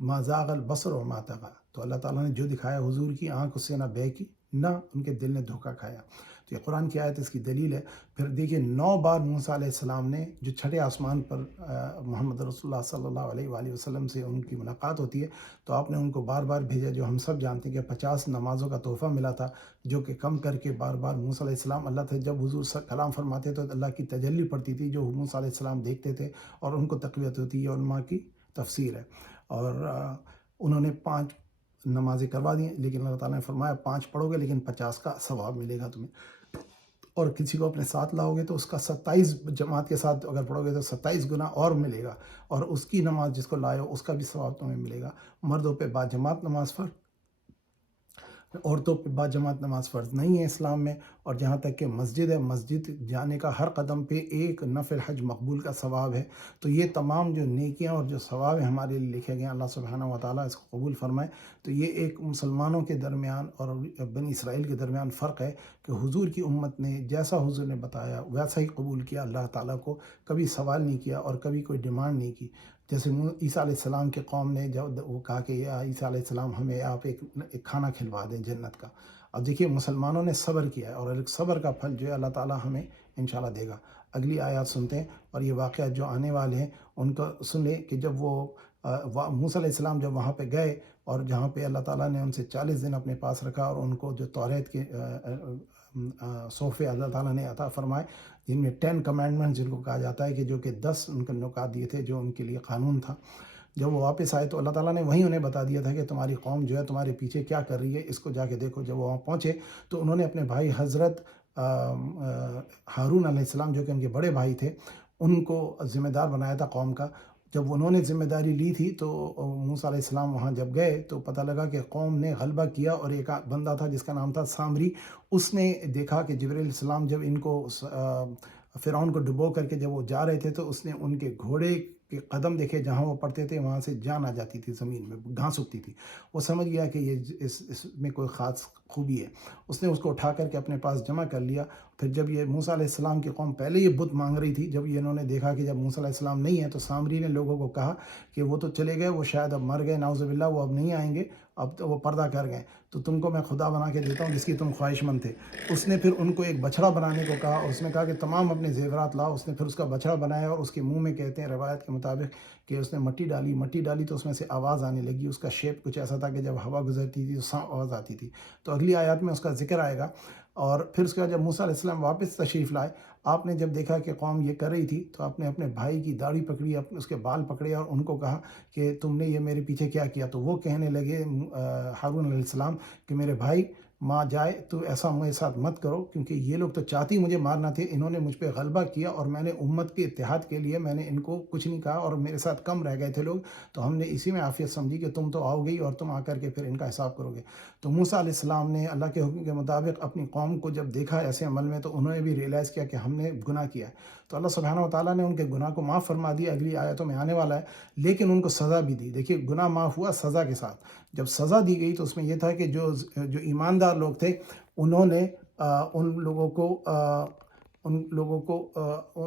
ما زاغ البصر وما طغى، تو اللہ تعالیٰ نے جو دکھایا حضور کی آنکھ اس سے نہ بے کی نہ ان کے دل نے دھوکہ کھایا۔ تو یہ قرآن کی آیت اس کی دلیل ہے۔ پھر دیکھیے 9 بار موسیٰ علیہ السلام نے جو چھٹے آسمان پر محمد رسول اللہ صلی اللہ علیہ وآلہ وسلم سے ان کی ملاقات ہوتی ہے، تو آپ نے ان کو بار بار بھیجا، جو ہم سب جانتے ہیں کہ 50 نمازوں کا تحفہ ملا تھا، جو کہ کم کر کے بار بار موسیٰ علیہ السلام اللہ تھے جب حضور کلام فرماتے تو اللہ کی تجلی پڑتی تھی جو موسیٰ علیہ السلام دیکھتے تھے اور ان کو تقویت ہوتی ہے، علماء کی تفسیر ہے۔ اور انہوں نے 5 نمازیں کروا دی، لیکن اللہ تعالیٰ نے فرمایا 5 پڑھو گے لیکن 50 کا ثواب ملے گا تمہیں، اور کسی کو اپنے ساتھ لاؤ گے تو اس کا 27 جماعت کے ساتھ اگر پڑھو گے تو 27 گنا اور ملے گا، اور اس کی نماز جس کو لائے ہو اس کا بھی ثواب تمہیں ملے گا۔ مردوں پہ با جماعت نماز فرض، عورتوں پہ با جماعت نماز فرض نہیں ہے اسلام میں، اور جہاں تک کہ مسجد ہے، مسجد جانے کا ہر قدم پہ ایک نفل حج مقبول کا ثواب ہے۔ تو یہ تمام جو نیکیاں اور جو ثواب ہیں ہمارے لیے لکھے گئے ہیں، اللہ سبحانہ و تعالیٰ اس کو قبول فرمائے۔ تو یہ ایک مسلمانوں کے درمیان اور بنی اسرائیل کے درمیان فرق ہے کہ حضور کی امت نے جیسا حضور نے بتایا ویسا ہی قبول کیا، اللہ تعالیٰ کو کبھی سوال نہیں کیا اور کبھی کوئی ڈیمانڈ نہیں کی۔ جیسے عیسیٰ علیہ السلام کے قوم نے جب وہ کہا کہ یا عیسیٰ علیہ السلام ہمیں آپ ایک کھانا کھلوا دیں جنت کا۔ اب دیکھیے مسلمانوں نے صبر کیا ہے، اور صبر کا پھل جو ہے اللہ تعالیٰ ہمیں انشاءاللہ دے گا۔ اگلی آیات سنتے ہیں، اور یہ واقعات جو آنے والے ہیں ان کو سن لیں کہ جب وہ موسیٰ علیہ السلام جب وہاں پہ گئے، اور جہاں پہ اللہ تعالیٰ نے ان سے 40 دن اپنے پاس رکھا، اور ان کو جو توریت کے صحفے اللہ تعالیٰ نے عطا فرمائے، جن میں 10 کمانڈمنٹس جن کو کہا جاتا ہے، کہ جو کہ 10 ان کے نکات دیے تھے جو ان کے لیے قانون تھا۔ جب وہ واپس آئے تو اللہ تعالیٰ نے وہیں انہیں بتا دیا تھا کہ تمہاری قوم جو ہے تمہارے پیچھے کیا کر رہی ہے، اس کو جا کے دیکھو۔ جب وہ وہاں پہنچے تو انہوں نے اپنے بھائی حضرت ہارون علیہ السلام جو کہ ان کے بڑے بھائی تھے، ان کو ذمہ دار بنایا تھا قوم کا۔ جب انہوں نے ذمہ داری لی تھی تو موسیٰ علیہ السلام وہاں جب گئے تو پتہ لگا کہ قوم نے غلبہ کیا، اور ایک بندہ تھا جس کا نام تھا سامری، اس نے دیکھا کہ جبرائیل علیہ السلام جب ان کو فرعون کو ڈبو کر کے جب وہ جا رہے تھے تو اس نے ان کے گھوڑے کے قدم دیکھے، جہاں وہ پڑتے تھے وہاں سے جان آ جاتی تھی، زمین میں گھاس اگتی تھی۔ وہ سمجھ گیا کہ یہ اس میں کوئی خاص خوبی ہے، اس نے اس کو اٹھا کر کے اپنے پاس جمع کر لیا۔ پھر جب یہ موسیٰ علیہ السلام کی قوم پہلے یہ بت مانگ رہی تھی، جب انہوں نے دیکھا کہ جب موسیٰ علیہ السلام نہیں ہے تو سامری نے لوگوں کو کہا کہ وہ تو چلے گئے، وہ شاید اب مر گئے، نعوذ باللہ، وہ اب نہیں آئیں گے، اب تو وہ پردہ کر گئے، تو تم کو میں خدا بنا کے دیتا ہوں جس کی تم خواہش مند تھے۔ اس نے پھر ان کو ایک بچھڑا بنانے کو کہا، اور اس نے کہا کہ تمام اپنے زیورات لاؤ۔ اس نے پھر اس کا بچھڑا بنایا، اور اس کے منہ میں کہتے ہیں روایت کے مطابق کہ اس نے مٹی ڈالی تو اس میں سے آواز آنے لگی۔ اس کا شیپ کچھ ایسا تھا کہ جب ہوا گزرتی تھی تو آواز آتی تھی۔ تو اگلی آیات میں اس کا ذکر آئے گا۔ اور پھر اس کے بعد جب موسیٰ علیہ السلام واپس تشریف لائے، آپ نے جب دیکھا کہ قوم یہ کر رہی تھی تو آپ نے اپنے بھائی کی داڑھی پکڑی، اس کے بال پکڑے، اور ان کو کہا کہ تم نے یہ میرے پیچھے کیا کیا؟ تو وہ کہنے لگے ہارون علیہ السلام کہ میرے بھائی ماں جائے تو ایسا میرے ساتھ مت کرو، کیونکہ یہ لوگ تو چاہتی مجھے مارنا تھے، انہوں نے مجھ پہ غلبہ کیا، اور میں نے امت کے اتحاد کے لیے میں نے ان کو کچھ نہیں کہا، اور میرے ساتھ کم رہ گئے تھے لوگ، تو ہم نے اسی میں عافیت سمجھی کہ تم تو آؤ گئی اور تم آ کر کے پھر ان کا حساب کرو گے۔ تو موسیٰ علیہ السلام نے اللہ کے حکم کے مطابق اپنی قوم کو جب دیکھا ایسے عمل میں، تو انہوں نے بھی ریئلائز کیا کہ ہم نے گناہ کیا ہے، تو اللہ سبحانہ و تعالیٰ نے ان کے گناہ کو معاف فرما دیا، اگلی آیتوں میں آنے والا ہے، لیکن ان کو سزا بھی دی۔ دیکھیے گناہ معاف ہوا سزا کے ساتھ۔ جب سزا دی گئی تو اس میں یہ تھا کہ جو ایماندار لوگ تھے انہوں نے ان لوگوں کو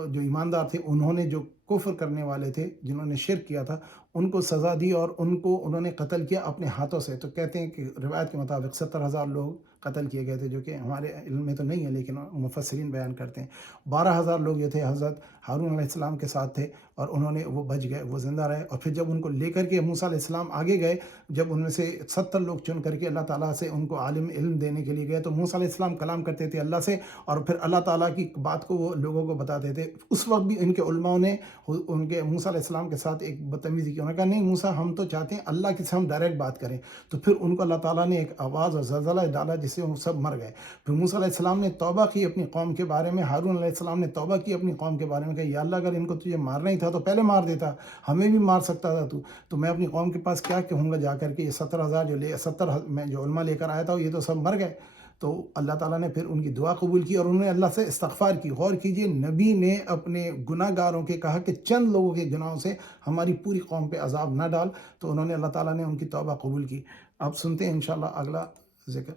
جو ایماندار تھے انہوں نے جو کفر کرنے والے تھے، جنہوں نے شرک کیا تھا، ان کو سزا دی، اور انہوں نے قتل کیا اپنے ہاتھوں سے۔ تو کہتے ہیں کہ روایت کے مطابق 70,000 لوگ قتل کیے گئے تھے، جو کہ ہمارے علم میں تو نہیں ہے لیکن مفسرین بیان کرتے ہیں۔ 12,000 لوگ یہ تھے حضرت ہارون علیہ السلام کے ساتھ تھے، اور انہوں نے وہ بچ گئے، وہ زندہ رہے۔ اور پھر جب ان کو لے کر کے موسیٰ علیہ السلام آگے گئے، جب ان میں سے 70 لوگ چن کر کے اللہ تعالیٰ سے ان کو عالم علم دینے کے لیے گئے، تو موسیٰ علیہ السلام کلام کرتے تھے اللہ سے، اور پھر اللہ تعالیٰ کی بات کو وہ لوگوں کو بتاتے تھے۔ اس وقت بھی ان کے علماء نے ان کے موسیٰ علیہ السلام کے ساتھ ایک بدتمیزی کی، انہوں نے کہا نہیں موسیٰ ہم تو چاہتے ہیں اللہ کے سے ہم ڈائریکٹ بات کریں۔ تو پھر ان کو اللہ تعالیٰ نے ایک آواز اور زلزلہ ڈالا جس سے وہ سب مر گئے۔ پھر موسیٰ علیہ السلام نے توبہ کی اپنی قوم کے بارے میں، ہارون علیہ السلام نے توبہ کی اپنی قوم کے بارے میں، کہ یا اللہ اگر ان کو تجھے مارنا ہی تھا تو پہلے مار دیتا، ہمیں بھی مار سکتا تھا تو میں اپنی قوم کے پاس کیا کہوں گا جا کر کے؟ یہ 70,000 70 میں جو علماء لے کر آیا تھا یہ تو سب مر گئے۔ تو اللہ تعالیٰ نے پھر ان کی دعا قبول کی اور انہوں نے اللہ سے استغفار کی. غور کیجئے، نبی نے اپنے گناہ گاروں کے کہا کہ چند لوگوں کے گناہوں سے ہماری پوری قوم پہ عذاب نہ ڈال، تو انہوں نے اللہ تعالیٰ نے ان کی توبہ قبول کی. اب سنتے ہیں انشاءاللہ اگلا ذکر.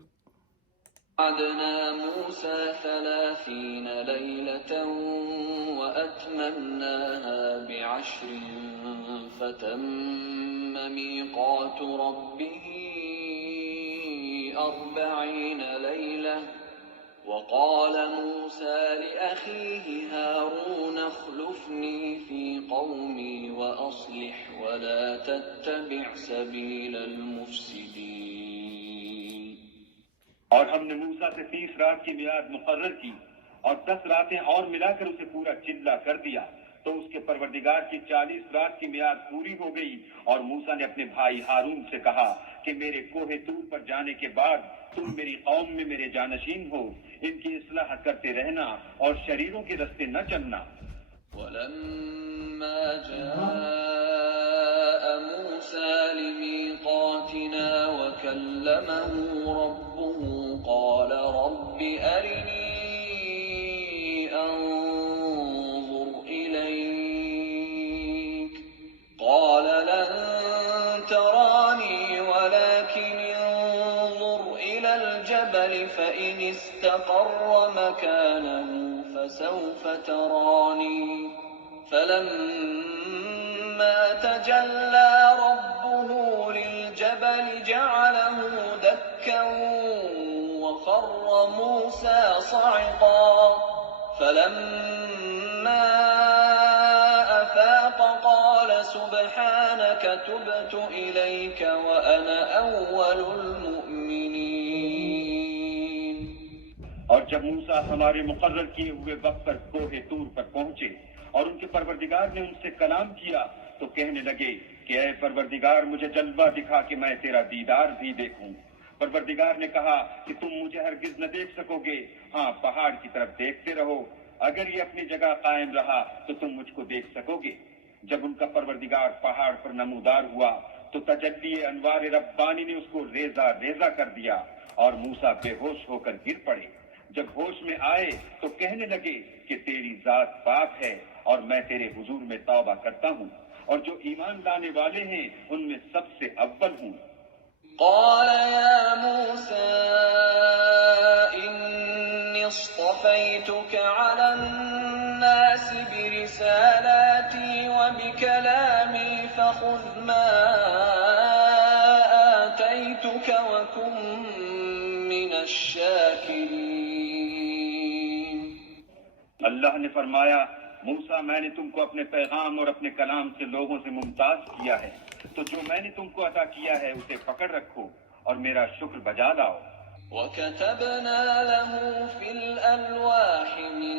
وعدنا موسى 30 ليلة وأتممناها ب10 فتم ميقات ربه 40 ليلة وقال موسى لأخيه هارون اخلفني في قومي وأصلح ولا تتبع سبيل المفسدين. اور ہم نے موسیٰ سے 30 رات کی میعاد مقرر کی اور 10 راتیں اور ملا کر اسے پورا چلا کر دیا. تو اس کے پروردگار کی 40 رات کی میعاد پوری ہو گئی اور موسیٰ نے اپنے بھائی ہارون سے کہا کہ میرے کوہ طور پر جانے کے بعد تم میری قوم میں میرے جانشین ہو، ان کی اصلاح کرتے رہنا اور شریروں کے رستے نہ چلنا. ولما جاء موسى لميقاتنا وكلمه ربه قال رب أرني أنظر إليك قال لن تراني ولكن انظر إلى الجبل فإن استقر مكانه فسوف تراني فلما تجلى ربه للجبل جعله دكا وخر موسى صعقا فلما أفاق قال سبحانك تبت إليك وأنا أول المؤمنين. اور جب موسیٰ ہمارے مقرر کیے ہوئے وقت پر کوہ طور پر پہنچے اور ان کے پروردگار نے ان سے کلام کیا تو کہنے لگے کہ اے پروردگار مجھے جلوہ دکھا کہ میں تیرا دیدار بھی دیکھوں. پروردگار نے کہا کہ تم مجھے ہرگز نہ دیکھ سکو گے، ہاں پہاڑ کی طرف دیکھتے رہو، اگر یہ اپنی جگہ قائم رہا تو تم مجھ کو دیکھ سکو گے. جب ان کا پروردگار پہاڑ پر نمودار ہوا تو تجلی انوار ربانی نے اس کو ریزہ ریزہ کر دیا اور موسیٰ بے ہوش ہو کر گر پڑے. جب ہوش میں آئے تو کہنے لگے کہ تیری ذات پاک ہے اور میں تیرے حضور میں توبہ کرتا ہوں اور جو ایمان لانے والے ہیں ان میں سب سے اول ہوں. قال يا موسى إني اصطفيتك على الناس برسالاتي وبكلامي فخذ ما آتيتك وكن من الشاكرين. اللہ نے فرمایا موسیٰ میں نے تم کو اپنے پیغام اور اپنے کلام سے لوگوں سے ممتاز کیا ہے، تو جو میں نے تم کو عطا کیا ہے اسے پکڑ رکھو اور میرا شکر بجا لاؤ. وكتبنا له في الألواح من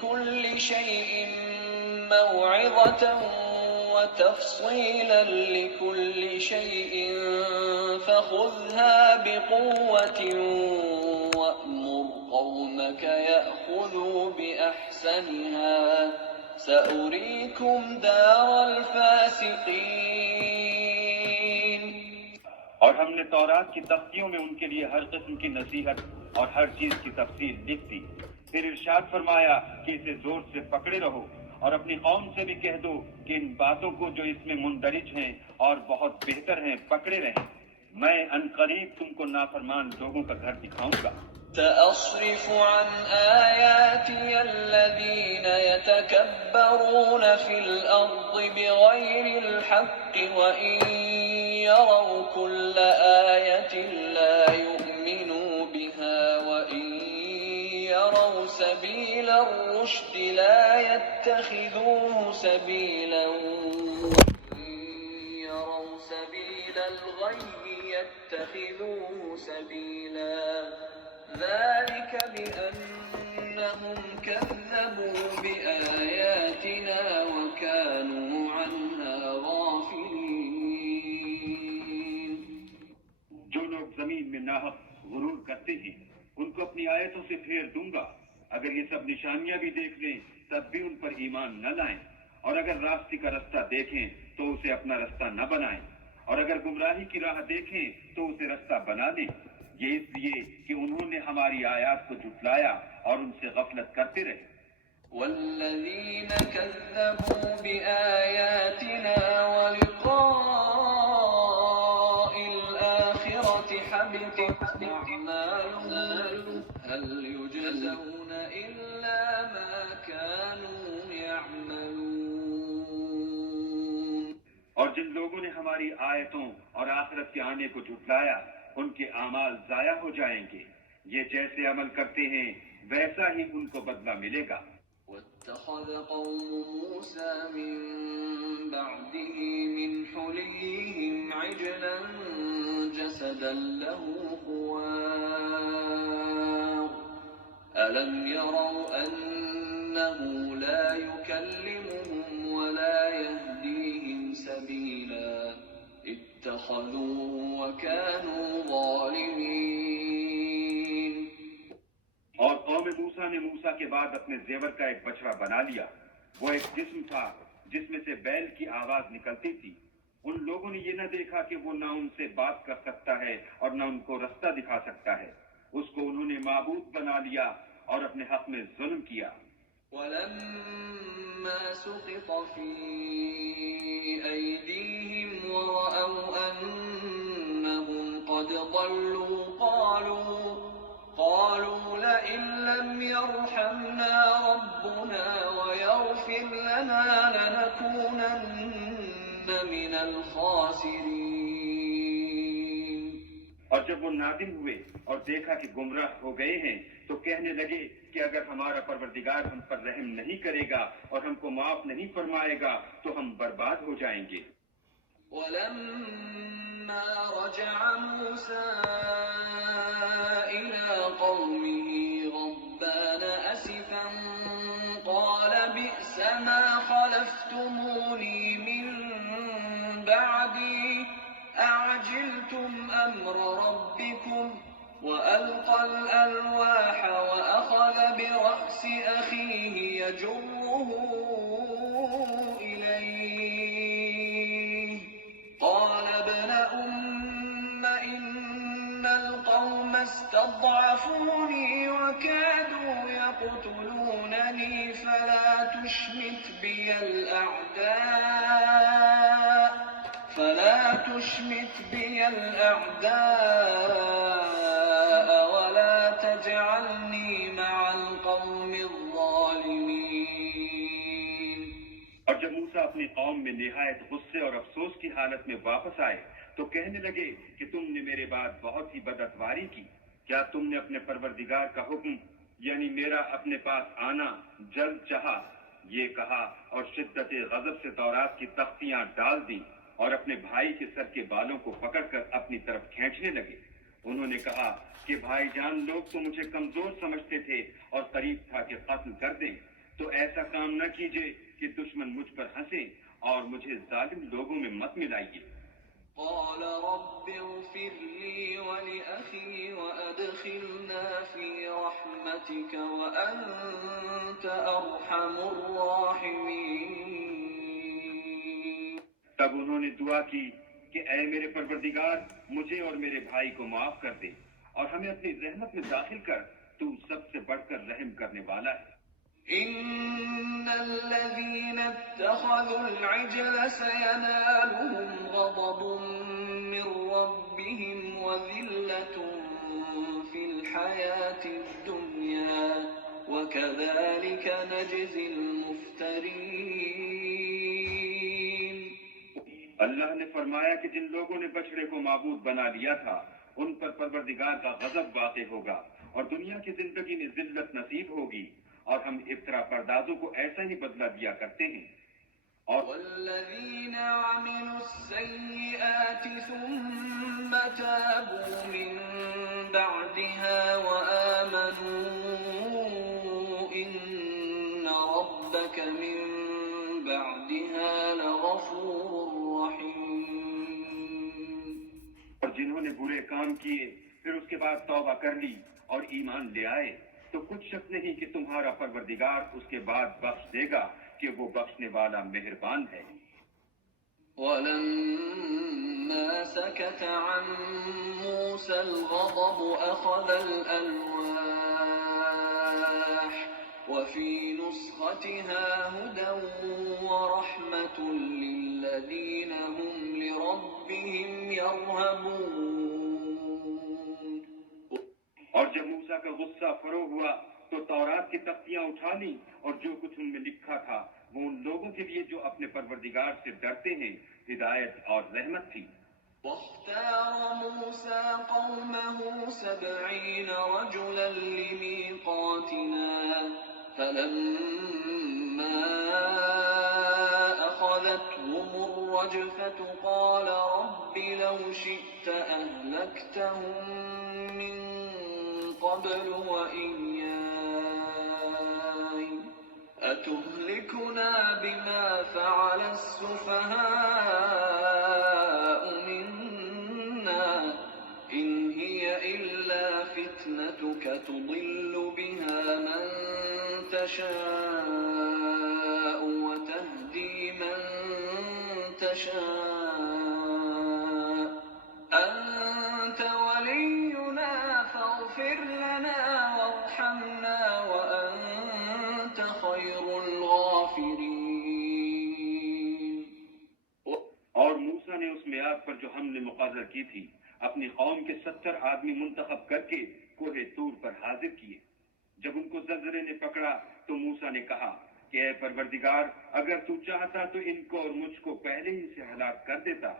كل شيء موعظة وتفصيلا لكل شيء فخذها بقوة وأمر قومك يأخذوا بأحسنها سأريكم دار الفاسقين. اور ہم نے تورات کی تختیوں میں ان کے لیے ہر قسم کی نصیحت اور ہر چیز کی تفصیل لکھ دی. پھر ارشاد فرمایا کہ اسے زور سے پکڑے رہو اور اپنی قوم سے بھی کہہ دو کہ ان باتوں کو جو اس میں مندرج ہیں اور بہت بہتر ہیں پکڑے رہیں. میں عنقریب تم کو نافرمان لوگوں کا گھر دکھاؤں گا. سأصرف عن آياتي الذين يتكبرون في الأرض بغير الحق وإن يروا كل آية لا يؤمنوا بها وإن يروا سبيل الرشد لا يتخذوه سبيلا وإن يروا سبيل الغي يتخذوه سبيلا ذلك بأنهم كذبوا بآياتنا وكانوا عنها غافلين. جو لوگ زمین میں ناحق غرور کرتے ہیں ان کو اپنی آیتوں سے پھیر دوں گا. اگر یہ سب نشانیاں بھی دیکھ لیں تب بھی ان پر ایمان نہ لائیں، اور اگر راستے کا رستہ دیکھیں تو اسے اپنا رستہ نہ بنائیں، اور اگر گمراہی کی راہ دیکھیں تو اسے رستہ بنا لیں. یہ اس لیے کہ انہوں نے ہماری آیات کو جھٹلایا اور ان سے غفلت کرتے رہے۔ والذين كذبوا بآياتنا ولقاء الآخرة حبطت أعمالهم هل يجزون إلا ما كانوا يعملون۔ اور جن لوگوں نے ہماری آیتوں اور آخرت کے آنے کو جھٹلایا ان کے اعمال ضائع ہو جائیں گے، یہ جیسے عمل کرتے ہیں ویسا ہی ان کو بدلہ ملے گا۔ واتخذ قوم موسى من بعده من حليهم عجلا جسدا له خوار ألم يروا أنه لا يكلمهم ولا يهديهم سبيلا اتخذوه وكانوا ظالمين۔ اور قوم موسیٰ نے موسیٰ کے بعد اپنے زیور کا ایک بچڑا بنا لیا، وہ ایک جسم تھا جس میں سے بیل کی آواز نکلتی تھی۔ ان لوگوں نے یہ نہ دیکھا کہ وہ نہ ان سے بات کر سکتا ہے اور نہ ان کو رستہ دکھا سکتا ہے، اس کو انہوں نے معبود بنا لیا اور اپنے حق میں ظلم کیا۔ ولما سقط في أيديهم ورأوا أنهم قد ضلوا قالوا لئن لم يرحمنا ربنا ويغفر لنا لنكونن من الخاسرين۔ اور جب وہ نادم ہوئے اور دیکھا کہ گمراہ ہو گئے ہیں تو کہنے لگے کہ اگر ہمارا پروردگار ہم پر رحم نہیں کرے گا اور ہم کو معاف نہیں فرمائے گا تو ہم برباد ہو جائیں گے۔ ولما رجع موسى إلى قومه غضبان أسفا قال بئس ما خلفتموني من بعدي أعجلتم أمر ربكم وألقى الألواح وأخذ برأس أخيه يجره إليه قال ابن أم إن القوم استضعفوني وكادوا يقتلونني فلا تشمت بي الأعداء ولا تجعلني مع القوم الظالمين۔ اور جب موسیٰ اپنی قوم میں نہایت غصے اور افسوس کی حالت میں واپس آئے تو کہنے لگے کہ تم نے میرے بعد بہت ہی بدعتواری کی، کیا تم نے اپنے پروردگار کا حکم یعنی میرا اپنے پاس آنا جلد چاہا؟ یہ کہا اور شدت غضب سے تورات کی تختیاں ڈال دیں اور اپنے بھائی کے سر کے بالوں کو پکڑ کر اپنی طرف کھینچنے لگے۔ انہوں نے کہا کہ بھائی جان لوگ تو مجھے کمزور سمجھتے تھے اور قریب تھا کہ قتل کر دیں، تو ایسا کام نہ کیجیے کہ دشمن مجھ پر ہنسیں اور مجھے ظالم لوگوں میں مت ملائیے۔ قال رب اغفر لي ولأخي وأدخلنا في رحمتك وأنت أرحم الراحمين۔ تب انہوں نے دعا کی کہ اے میرے پروردگار مجھے اور میرے بھائی کو معاف کر دے اور ہمیں اپنی رحمت میں داخل کر، تو سب سے بڑھ کر رحم کرنے والا ہے۔ إن الذين اتخذوا العجل سينالهم غضب من ربهم وذلة في الحياة الدنيا وكذلك نجزي المفترين۔ اللہ نے فرمایا کہ جن لوگوں نے بچڑے کو معبود بنا لیا تھا ان پر پروردگار کا غضب واقع ہوگا اور دنیا کی زندگی میں ذلت نصیب ہوگی، اور ہم افطرا پردازوں کو ایسا ہی بدلہ دیا کرتے ہیں۔ اور والذین عملوا السیئات ثم تابوا من بعدها وآمنوا ان ربک من بعدها لغفور رحیم۔ اور جنہوں نے برے کام کیے پھر اس کے بعد توبہ کر لی اور ایمان لے آئے تو کچھ شک نہیں کہ تمہارا پروردگار اس کے بعد بخش دے گا کہ وہ بخشنے والا مہربان ہے۔ وَلَمَّا فلما سكت عن موسى الغضب أخذ الألواح وفي نسختها هدى ورحمة للذين هم لربهم يرهبون. اور جب موسیٰ کا غصہ فروغ ہوا تو تورات کی تختیاں اٹھا لیں اور جو کچھ ان میں لکھا تھا وہ ان لوگوں کے لیے جو اپنے پروردگار سے ڈرتے ہیں ہدایت اور رحمت تھی. واختار موسى قومه 70 رجلا لميقاتنا فلما أخذتهم الرجفة قال رب لو شئت أهلكتهم من قبل وإياي أتهلكنا بما فعل السفهاء منا إن هي إلا فتنتك تضل بها من تشاء وتهدي من تشاء أنت ولينا فاغفر لنا وارحمنا وأنت خير الغافرين. اور موسیٰ نے اس میعاد پر جو ہم نے مقرر کی تھی اپنی قوم کے 70 آدمی منتخب کر کے کوہ طور پر حاضر کیے. جب ان کو زلزلے نے پکڑا تو موسیٰ نے کہا کہ اے پروردگار اگر تو چاہتا تو ان کو اور مجھ کو پہلے ہی سے ہلاک کر دیتا.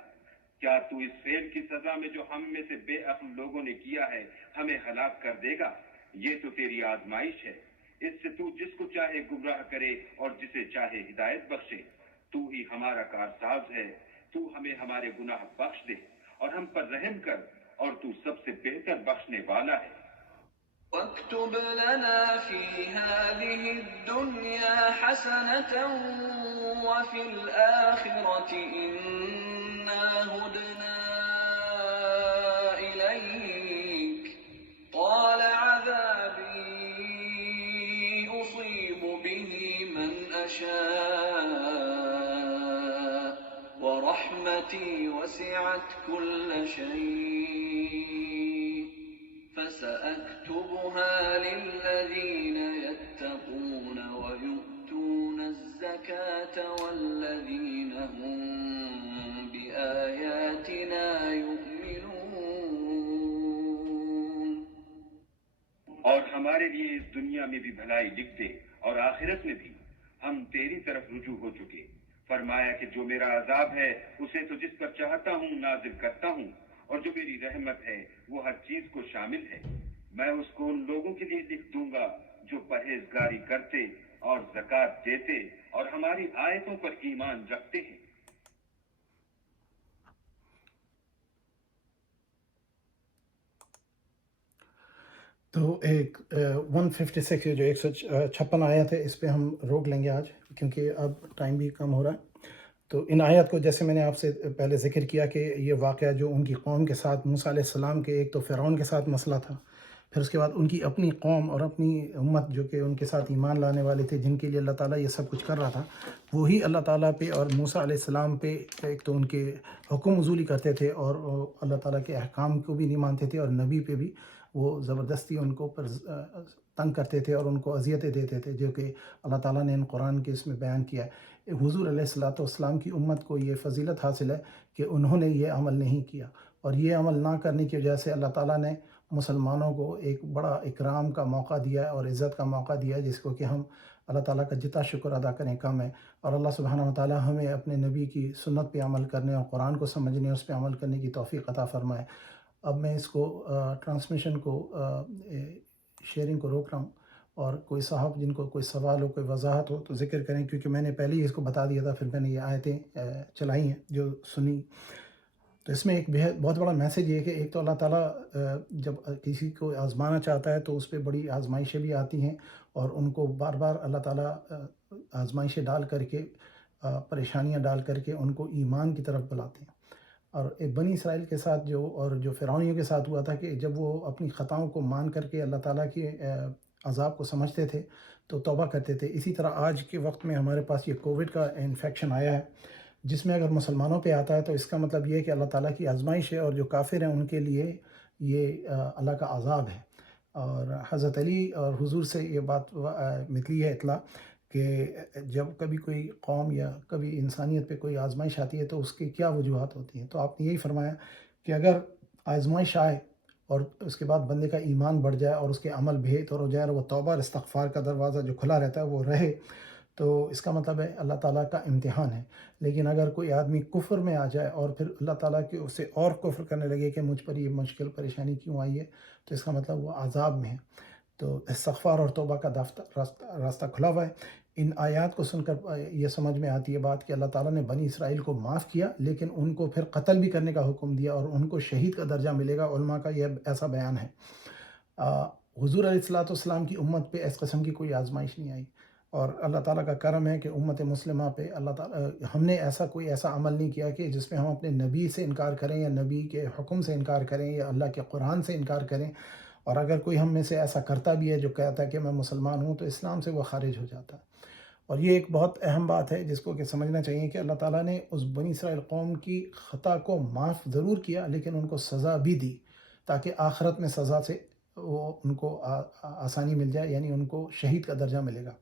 کیا تو اس فعل کی سزا میں جو ہم میں سے بے عقل لوگوں نے کیا ہے ہمیں ہلاک کر دے گا؟ یہ تو تیری آزمائش ہے. اس سے تو جس کو چاہے گمراہ کرے اور جسے چاہے ہدایت بخشے. تو ہی ہمارا کارساز ہے. تو ہمیں ہمارے گناہ بخش دے اور ہم پر رحم کر اور تو سب سے بہتر بخشنے والا ہے. واكتب لنا في هذه الدنيا حسنة وفي الآخرة إنا هدنا إليك قال عذابي أصيب به من أشاء ورحمتي وسعت كل شيء فسأكتبها للذين يتقون ويؤتون الزكاة والذين هم بآياتنا يؤمنون. اور ہمارے لیے اس دنیا میں بھی بھلائی لکھ دے اور آخرت میں بھی. ہم تیری طرف رجوع ہو چکے. فرمایا کہ جو میرا عذاب ہے اسے تو جس پر چاہتا ہوں نازل کرتا ہوں اور جو میری رحمت ہے وہ ہر چیز کو شامل ہے. میں اس کو ان لوگوں کے لیے لکھ دوں گا جو پرہیزگاری کرتے اور زکوٰۃ دیتے اور ہماری آیتوں پر ایمان رکھتے ہیں. تو ایک 156 جو 156 آیت ہے اس پہ ہم روک لیں گے آج کیونکہ اب ٹائم بھی کم ہو رہا ہے. تو ان آیات کو جیسے میں نے آپ سے پہلے ذکر کیا کہ یہ واقعہ جو ان کی قوم کے ساتھ موسیٰ علیہ السلام کے ایک تو فرعون کے ساتھ مسئلہ تھا، پھر اس کے بعد ان کی اپنی قوم اور اپنی امت جو کہ ان کے ساتھ ایمان لانے والے تھے جن کے لیے اللہ تعالیٰ یہ سب کچھ کر رہا تھا، وہی اللہ تعالیٰ پہ اور موسیٰ علیہ السلام پہ ایک تو ان کے حکم عزولی کرتے تھے اور اللہ تعالیٰ کے احکام کو بھی نہیں مانتے تھے، اور نبی پہ بھی وہ زبردستی ان کو پر تنگ کرتے تھے اور ان کو اذیتیں دیتے تھے، جو کہ اللہ تعالیٰ نے ان قرآن کے اس میں بیان کیا ہے. حضور علیہ السلام کی امت کو یہ فضیلت حاصل ہے کہ انہوں نے یہ عمل نہیں کیا، اور یہ عمل نہ کرنے کی وجہ سے اللہ تعالیٰ نے مسلمانوں کو ایک بڑا اکرام کا موقع دیا ہے اور عزت کا موقع دیا ہے، جس کو کہ ہم اللہ تعالیٰ کا جتنا شکر ادا کریں کم ہے. اور اللہ سبحانہ و تعالیٰ ہمیں اپنے نبی کی سنت پہ عمل کرنے اور قرآن کو سمجھنے اس پہ عمل کرنے کی توفیق عطا فرمائے. اب میں اس کو ٹرانسمیشن کو شیئرنگ کو روک رہا ہوں، اور کوئی صاحب جن کو کوئی سوال ہو کوئی وضاحت ہو تو ذکر کریں، کیونکہ میں نے پہلے ہی اس کو بتا دیا تھا، پھر میں نے یہ آیتیں چلائی ہیں جو سنی. تو اس میں ایک بہت بڑا میسیج یہ ہے کہ ایک تو اللہ تعالیٰ جب کسی کو آزمانا چاہتا ہے تو اس پہ بڑی آزمائشیں بھی آتی ہیں، اور ان کو بار بار اللہ تعالیٰ آزمائشیں ڈال کر کے پریشانیاں ڈال کر کے ان کو ایمان کی طرف بلاتے ہیں. اور بنی اسرائیل کے ساتھ جو فرعونیوں کے ساتھ ہوا تھا کہ جب وہ اپنی خطاؤں کو مان کر کے اللہ تعالیٰ کے عذاب کو سمجھتے تھے تو توبہ کرتے تھے. اسی طرح آج کے وقت میں ہمارے پاس یہ کووڈ کا انفیکشن آیا ہے، جس میں اگر مسلمانوں پہ آتا ہے تو اس کا مطلب یہ ہے کہ اللہ تعالیٰ کی آزمائش ہے، اور جو کافر ہیں ان کے لیے یہ اللہ کا عذاب ہے۔ اور حضرت علی اور حضور سے یہ بات ملی ہے اطلاع کہ جب کبھی کوئی قوم یا کبھی انسانیت پہ کوئی آزمائش آتی ہے تو اس کی کیا وجوہات ہوتی ہیں، تو آپ نے یہی فرمایا کہ اگر آزمائش آئے اور اس کے بعد بندے کا ایمان بڑھ جائے اور اس کے عمل بہتر ہو جائے اور وہ توبہ اور استغفار کا دروازہ جو کھلا رہتا ہے وہ رہے، تو اس کا مطلب ہے اللہ تعالیٰ کا امتحان ہے۔ لیکن اگر کوئی آدمی کفر میں آ جائے اور پھر اللہ تعالیٰ کے اسے اور کفر کرنے لگے کہ مجھ پر یہ مشکل پریشانی کیوں آئی ہے، تو اس کا مطلب وہ عذاب میں ہے۔ تو استغفار اور توبہ کا راستہ کھلا ہوا ہے۔ ان آیات کو سن کر یہ سمجھ میں آتی ہے بات کہ اللہ تعالیٰ نے بنی اسرائیل کو معاف کیا، لیکن ان کو پھر قتل بھی کرنے کا حکم دیا اور ان کو شہید کا درجہ ملے گا۔ علماء کا یہ ایسا بیان ہے۔ حضور علیہ السلام کی امت پہ اس قسم کی کوئی آزمائش نہیں آئی، اور اللہ تعالیٰ کا کرم ہے کہ امت مسلمہ پہ اللہ تعالیٰ ہم نے کوئی ایسا عمل نہیں کیا کہ جس میں ہم اپنے نبی سے انکار کریں یا نبی کے حکم سے انکار کریں یا اللہ کے قرآن سے انکار کریں۔ اور اگر کوئی ہم میں سے ایسا کرتا بھی ہے جو کہتا ہے کہ میں مسلمان ہوں، تو اسلام سے وہ خارج ہو جاتا ہے۔ اور یہ ایک بہت اہم بات ہے جس کو کہ سمجھنا چاہیے کہ اللہ تعالیٰ نے اس بنی اسرائیل قوم کی خطا کو معاف ضرور کیا، لیکن ان کو سزا بھی دی تاکہ آخرت میں سزا سے وہ ان کو آسانی مل جائے، یعنی ان کو شہید کا درجہ ملے گا۔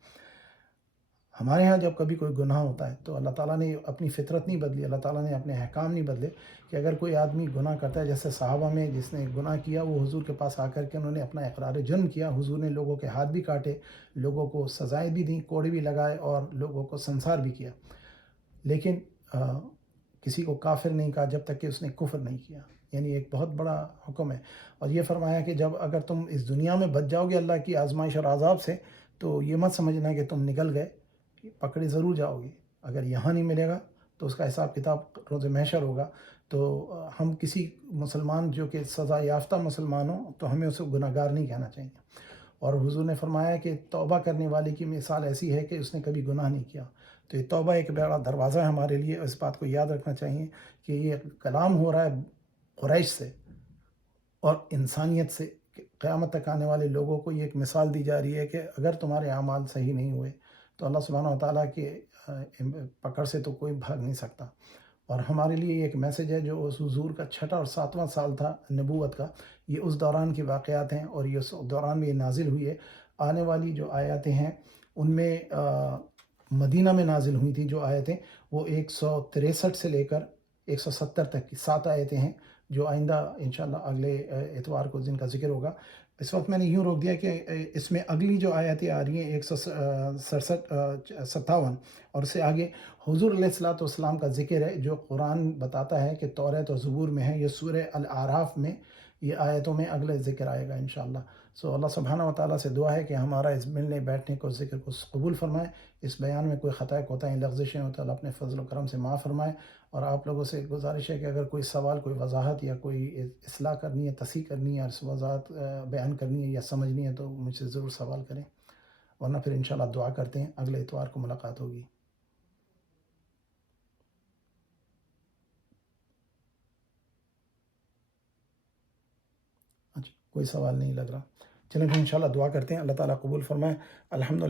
ہمارے ہاں جب کبھی کوئی گناہ ہوتا ہے تو اللہ تعالیٰ نے اپنی فطرت نہیں بدلی، اللہ تعالیٰ نے اپنے احکام نہیں بدلے کہ اگر کوئی آدمی گناہ کرتا ہے، جیسے صحابہ میں جس نے گناہ کیا وہ حضور کے پاس آ کر کے انہوں نے اپنا اقرار جرم کیا، حضور نے لوگوں کے ہاتھ بھی کاٹے، لوگوں کو سزائیں بھی دیں، کوڑے بھی لگائے اور لوگوں کو سنسار بھی کیا، لیکن کسی کو کافر نہیں کہا جب تک کہ اس نے کفر نہیں کیا۔ یعنی ایک بہت بڑا حکم ہے۔ اور یہ فرمایا کہ جب اگر تم اس دنیا میں بچ جاؤ گے اللہ کی آزمائش اور عذاب سے، تو یہ مت سمجھنا کہ تم نکل گئے، پکڑے ضرور جاؤ گے۔ اگر یہاں نہیں ملے گا تو اس کا حساب کتاب روز محشر ہوگا۔ تو ہم کسی مسلمان جو کہ سزا یافتہ مسلمان ہوں تو ہمیں اسے گناہ گار نہیں کہنا چاہیے۔ اور حضور نے فرمایا کہ توبہ کرنے والے کی مثال ایسی ہے کہ اس نے کبھی گناہ نہیں کیا۔ تو یہ توبہ ایک بڑا دروازہ ہے ہمارے لیے، اس بات کو یاد رکھنا چاہیے کہ یہ کلام ہو رہا ہے قریش سے اور انسانیت سے، قیامت تک آنے والے لوگوں کو یہ ایک مثال دی جا رہی ہے کہ اگر تمہارے اعمال صحیح نہیں ہوئے تو اللہ سبحانہ و تعالیٰ کے پکڑ سے تو کوئی بھاگ نہیں سکتا۔ اور ہمارے لیے یہ ایک میسج ہے جو اس حضور کا 6واں اور 7واں سال تھا نبوت کا، یہ اس دوران کی واقعات ہیں اور یہ اس دوران میں یہ نازل ہوئی ہے۔ آنے والی جو آیاتیں ہیں ان میں مدینہ میں نازل ہوئی تھی جو آیتیں، وہ 163 سے لے کر 170 تک کی 7 آیتیں ہیں جو آئندہ انشاءاللہ اگلے اتوار کو جن کا ذکر ہوگا۔ اس وقت میں نے یوں روک دیا کہ اس میں اگلی جو آیتیں آ رہی ہیں 157 اور اس سے آگے حضور علیہ السلام کا ذکر ہے جو قرآن بتاتا ہے کہ توریت اور زبور میں ہے۔ یہ سورہ الاعراف میں یہ آیتوں میں اگلے ذکر آئے گا انشاءاللہ۔ اللہ سبحانہ و تعالیٰ سے دعا ہے کہ ہمارا اس ملنے بیٹھنے کو ذکر کو قبول فرمائے۔ اس بیان میں کوئی خطا کوتاہی لغزشیں ہو تو اللہ اپنے فضل و کرم سے معاف فرمائے۔ اور آپ لوگوں سے گزارش ہے کہ اگر کوئی سوال، کوئی وضاحت یا کوئی اصلاح کرنی ہے، تصحیح کرنی ہے، اور وضاحت بیان کرنی ہے یا سمجھنی ہے تو مجھ سے ضرور سوال کریں، ورنہ پھر انشاءاللہ دعا کرتے ہیں، اگلے اتوار کو ملاقات ہوگی۔ اچھا، کوئی سوال نہیں لگ رہا، چلیں پھر انشاءاللہ دعا کرتے ہیں، اللہ تعالیٰ قبول فرمائے۔ الحمدللہ۔